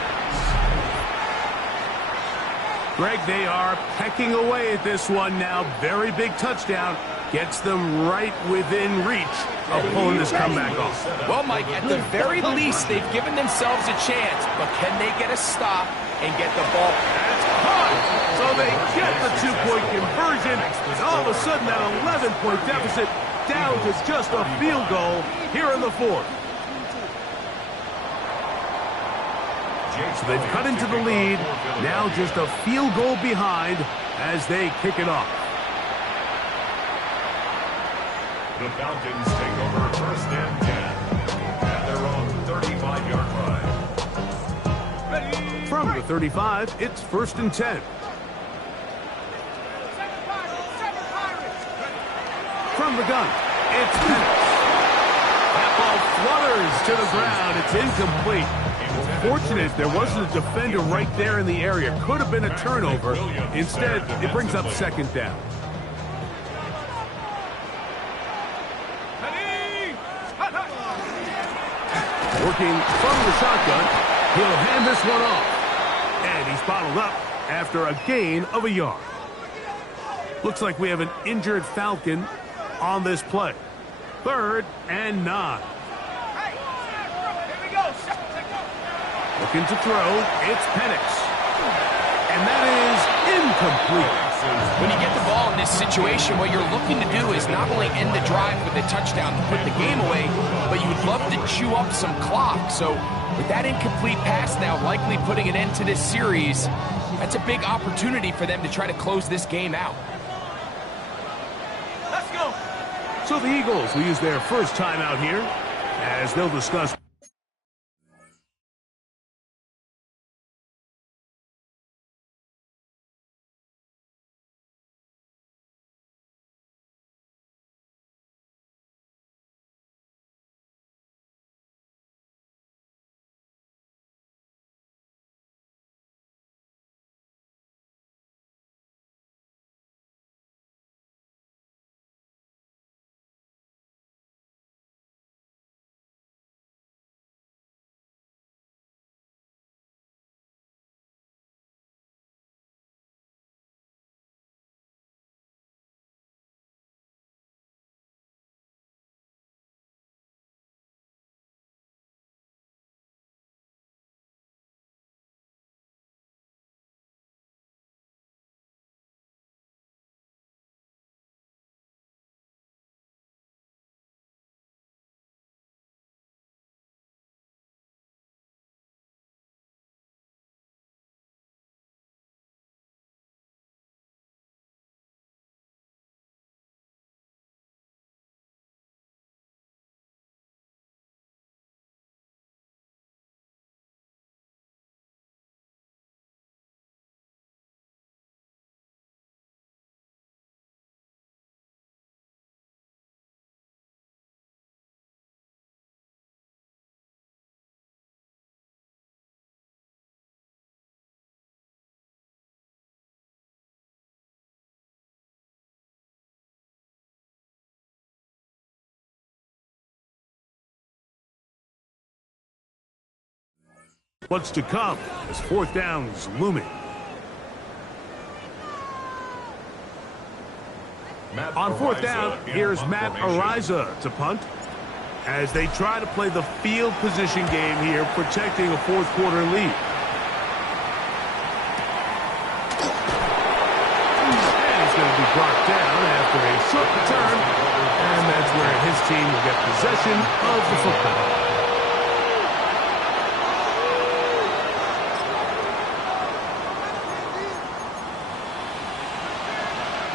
Greg, they are pecking away at this one now. Very big touchdown. Gets them right within reach of pulling this comeback off. Well, Mike, at the very least, they've given themselves a chance. But can they get a stop and get the ball? That's caught. So they get the 2-point conversion. And all of a sudden, that 11-point deficit down to just a field goal here in the 4th. So they've cut into the lead. Now just a field goal behind as they kick it off. The Falcons take over first and 10 at their own 35-yard line. From the 35, it's first and 10. From the gun, it's Penix. That ball flutters to the ground. It's incomplete. Fortunate there wasn't a defender right there in the area. Could have been a turnover. Instead, it brings up second down. Working from the shotgun, he'll hand this one off. And he's bottled up after a gain of a yard. Looks like we have an injured Falcon on this play. 3rd and 9. Looking to throw, it's Penix. And that is incomplete. When you get the ball in this situation, what you're looking to do is not only end the drive with a touchdown to put the game away, but you would love to chew up some clock. So with that incomplete pass now likely putting an end to this series, that's a big opportunity for them to try to close this game out. Let's go. So the Eagles will use their first timeout here as they'll discuss. What's to come as 4th down's looming. On 4th down, here's Matt Araiza to punt as they try to play the field position game here, protecting a 4th quarter lead. And he's going to be brought down after a short return, and that's where his team will get possession of the football.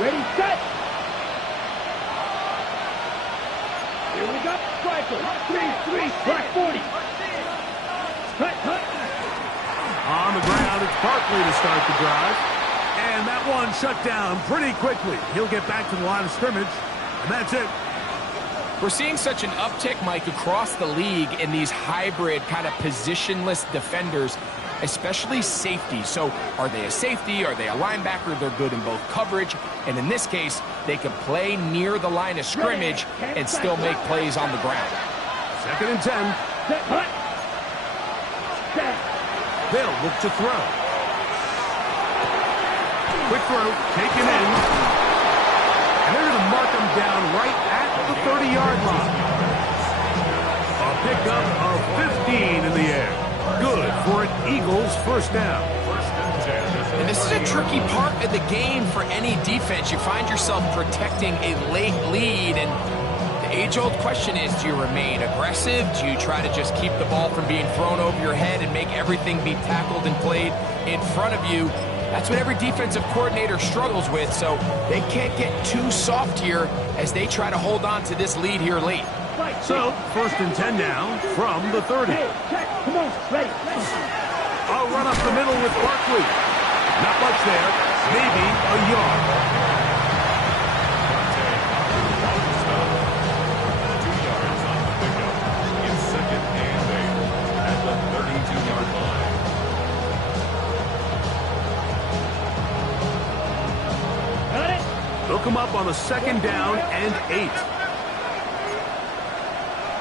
Ready, set! Here we go. Striker. 3-3, black 40. Cut. On the ground, it's Barkley to start the drive. And that one shut down pretty quickly. He'll get back to the line of scrimmage, and that's it. We're seeing such an uptick, Mike, across the league in these hybrid kind of positionless defenders, especially safety. So are they a safety? Are they a linebacker? They're good in both coverage. And in this case, they can play near the line of scrimmage and still make plays on the ground. 2nd and 10. They'll look to throw. Quick throw, taken in. And they're going to mark them down right at the 30-yard line. A pickup of 15 in the air. Good for an Eagles first down. And this is a tricky part of the game for any defense. You find yourself protecting a late lead, and the age-old question is, do you remain aggressive? Do you try to just keep the ball from being thrown over your head and make everything be tackled and played in front of you? That's what every defensive coordinator struggles with, so they can't get too soft here as they try to hold on to this lead here late. So, 1st and 10 now from the 30. Come on, ready. A run up the middle with Barkley. Not much there, maybe a yard. come up on a 2nd down and 8.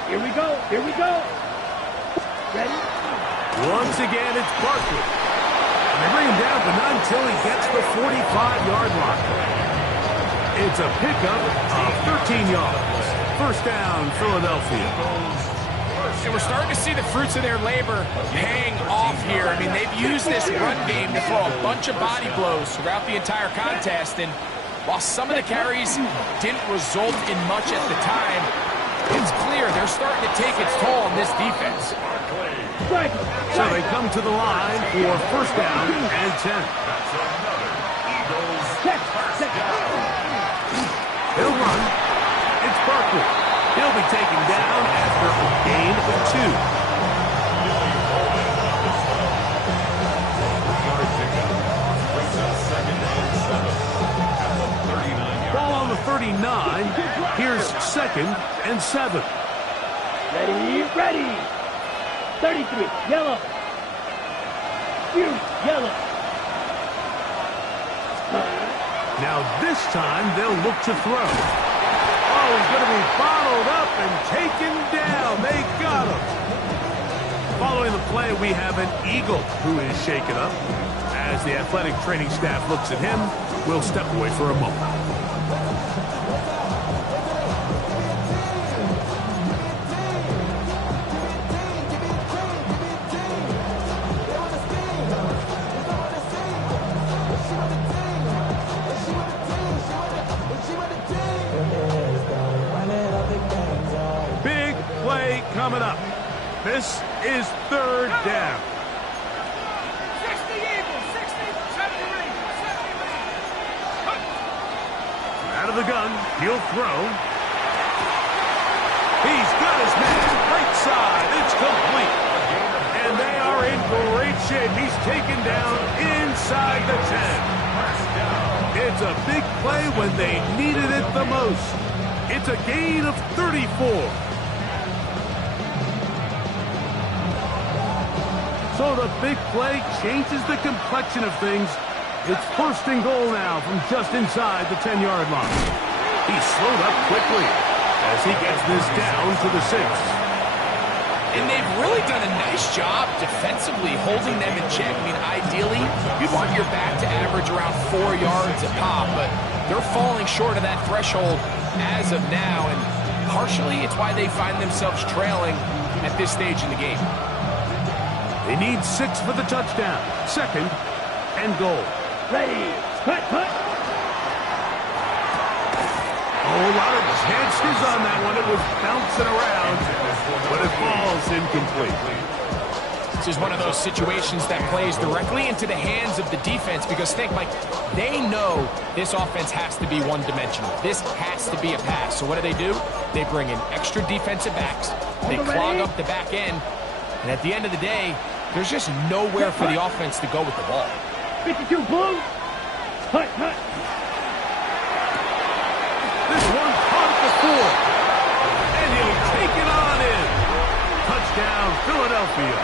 Here we go. Here we go. Ready? Once again, it's Barkley. They bring him down, but not until he gets the 45-yard line. It's a pickup of 13 yards. First down, Philadelphia. And we're starting to see the fruits of their labor paying off here. I mean, they've used this run game to throw a bunch of body blows throughout the entire contest. And while some of the carries didn't result in much at the time, it's clear they're starting to take its toll on this defense. So they come to the line for first down and 10. He'll run. It's Barkley. He'll be taken down after a gain of 2. Ball on the 39. Here's 2nd and 7. Ready, ready. 33, yellow. Yellow. Now this time they'll look to throw. Oh, he's going to be bottled up and taken down. They got him. Following the play, we have an Eagle who is shaken up. As the athletic training staff looks at him, we'll step away for a moment. Coming up. This is 3rd down. 60 Eagles, 60, 70 Out of the gun, he'll throw. He's got his man right side. It's complete. And they are in great shape. He's taken down inside the 10. It's a big play when they needed it the most. It's a gain of 34. So the big play changes the complexion of things. It's 1st and goal now from just inside the 10-yard line. He's slowed up quickly as he gets this down to the 6. And they've really done a nice job defensively holding them in check. I mean, ideally, you'd want your back to average around 4 yards a pop, but they're falling short of that threshold as of now, and partially it's why they find themselves trailing at this stage in the game. They need 6 for the touchdown. 2nd and goal. Ready. Cut. Oh, a lot of chances on that one. It was bouncing around, but it falls incomplete. This is one of those situations that plays directly into the hands of the defense because think, Mike, they know this offense has to be one-dimensional. This has to be a pass. So what do? They bring in extra defensive backs. They clog up the back end. And at the end of the day, there's just nowhere for the offense to go with the ball. 52 blue. Cut. This one caught the 4. And he'll take it on in. Touchdown, Philadelphia.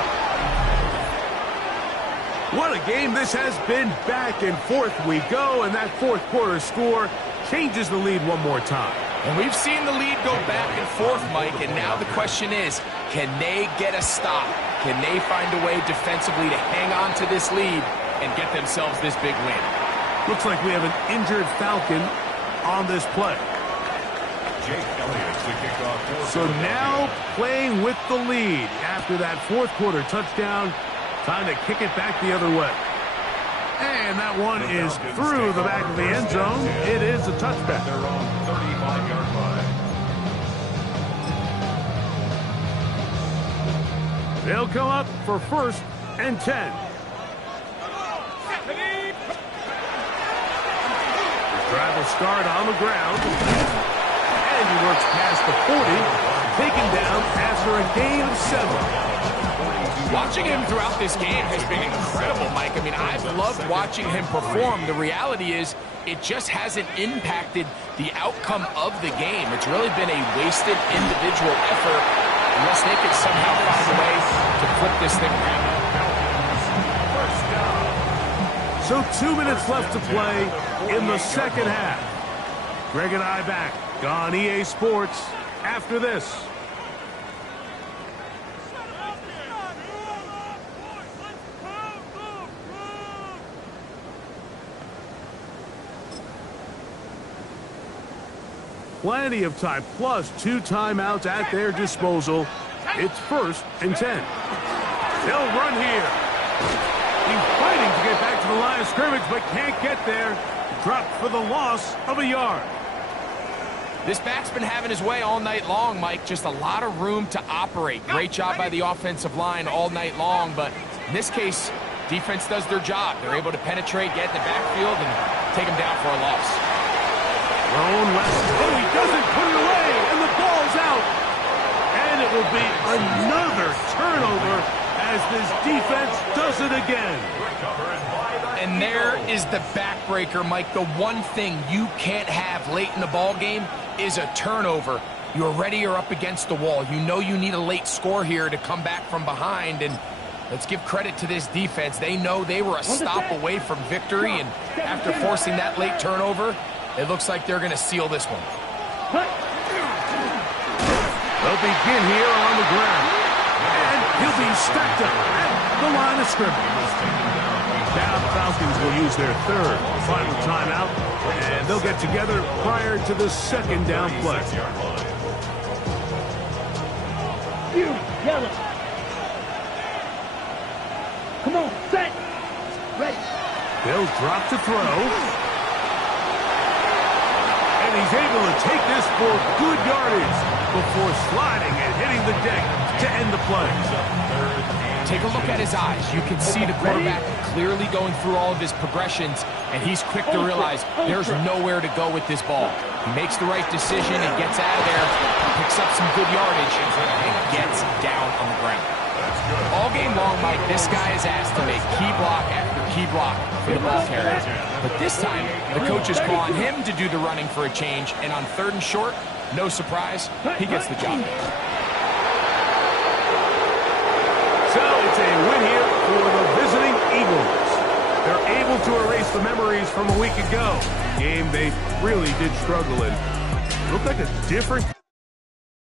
What a game this has been. Back and forth we go, and that 4th quarter score changes the lead one more time. And we've seen the lead go back and forth, Mike, and now the question is, can they get a stop? Can they find a way defensively to hang on to this lead and get themselves this big win? Looks like we have an injured Falcon on this play. Jake Elliott to kick off. So now playing with the lead after that 4th quarter touchdown, time to kick it back the other way. And that one is through the back of the end zone. It is a touchback. Their own 35-yard line. They'll come up for 1st and 10. His drive will start on the ground. And he works past the 40, taken down after a gain of 7. Watching him throughout this game has been incredible, Mike. I mean, I've loved watching him perform. The reality is it just hasn't impacted the outcome of the game. It's really been a wasted individual effort unless they could somehow find a way to flip this thing around. So 2 minutes left to play in the 2nd half. Greg and I back on EA Sports after this. Plenty of time, plus 2 timeouts at their disposal. It's 1st and 10. They'll run here. He's fighting to get back to the line of scrimmage, but can't get there. Dropped for the loss of a yard. This back's been having his way all night long, Mike. Just a lot of room to operate. Great job by the offensive line all night long, but in this case, defense does their job. They're able to penetrate, get in the backfield, and take them down for a loss. Thrown left. Oh, he doesn't put it away, and the ball's out. And it will be another turnover as this defense does it again. And there is the backbreaker, Mike. The one thing you can't have late in the ball game is a turnover. You're ready or up against the wall. You know you need a late score here to come back from behind, and let's give credit to this defense. They know they were a stop away from victory, and after forcing that late turnover, it looks like they're going to seal this one. They'll begin here on the ground, and he'll be stacked up at the line of scrimmage. Now the Falcons will use their 3rd final timeout, and they'll get together prior to the 2nd down play. You, yellow. Come on, set. Ready. They'll drop to throw. And he's able to take this for good yardage before sliding and hitting the deck to end the play. Take a look at his eyes. You can see the quarterback clearly going through all of his progressions, and he's quick to realize there's nowhere to go with this ball. He makes the right decision and gets out of there, picks up some good yardage, and gets down on the ground. All game long, Mike, this guy is asked to make key block after key block for the ball carrier. But this time, the coach is calling him to do the running for a change, and on 3rd and short, no surprise, he gets the job done. So it's a win here for the visiting Eagles. They're able to erase the memories from a week ago. Game they really did struggle in. Looked like a different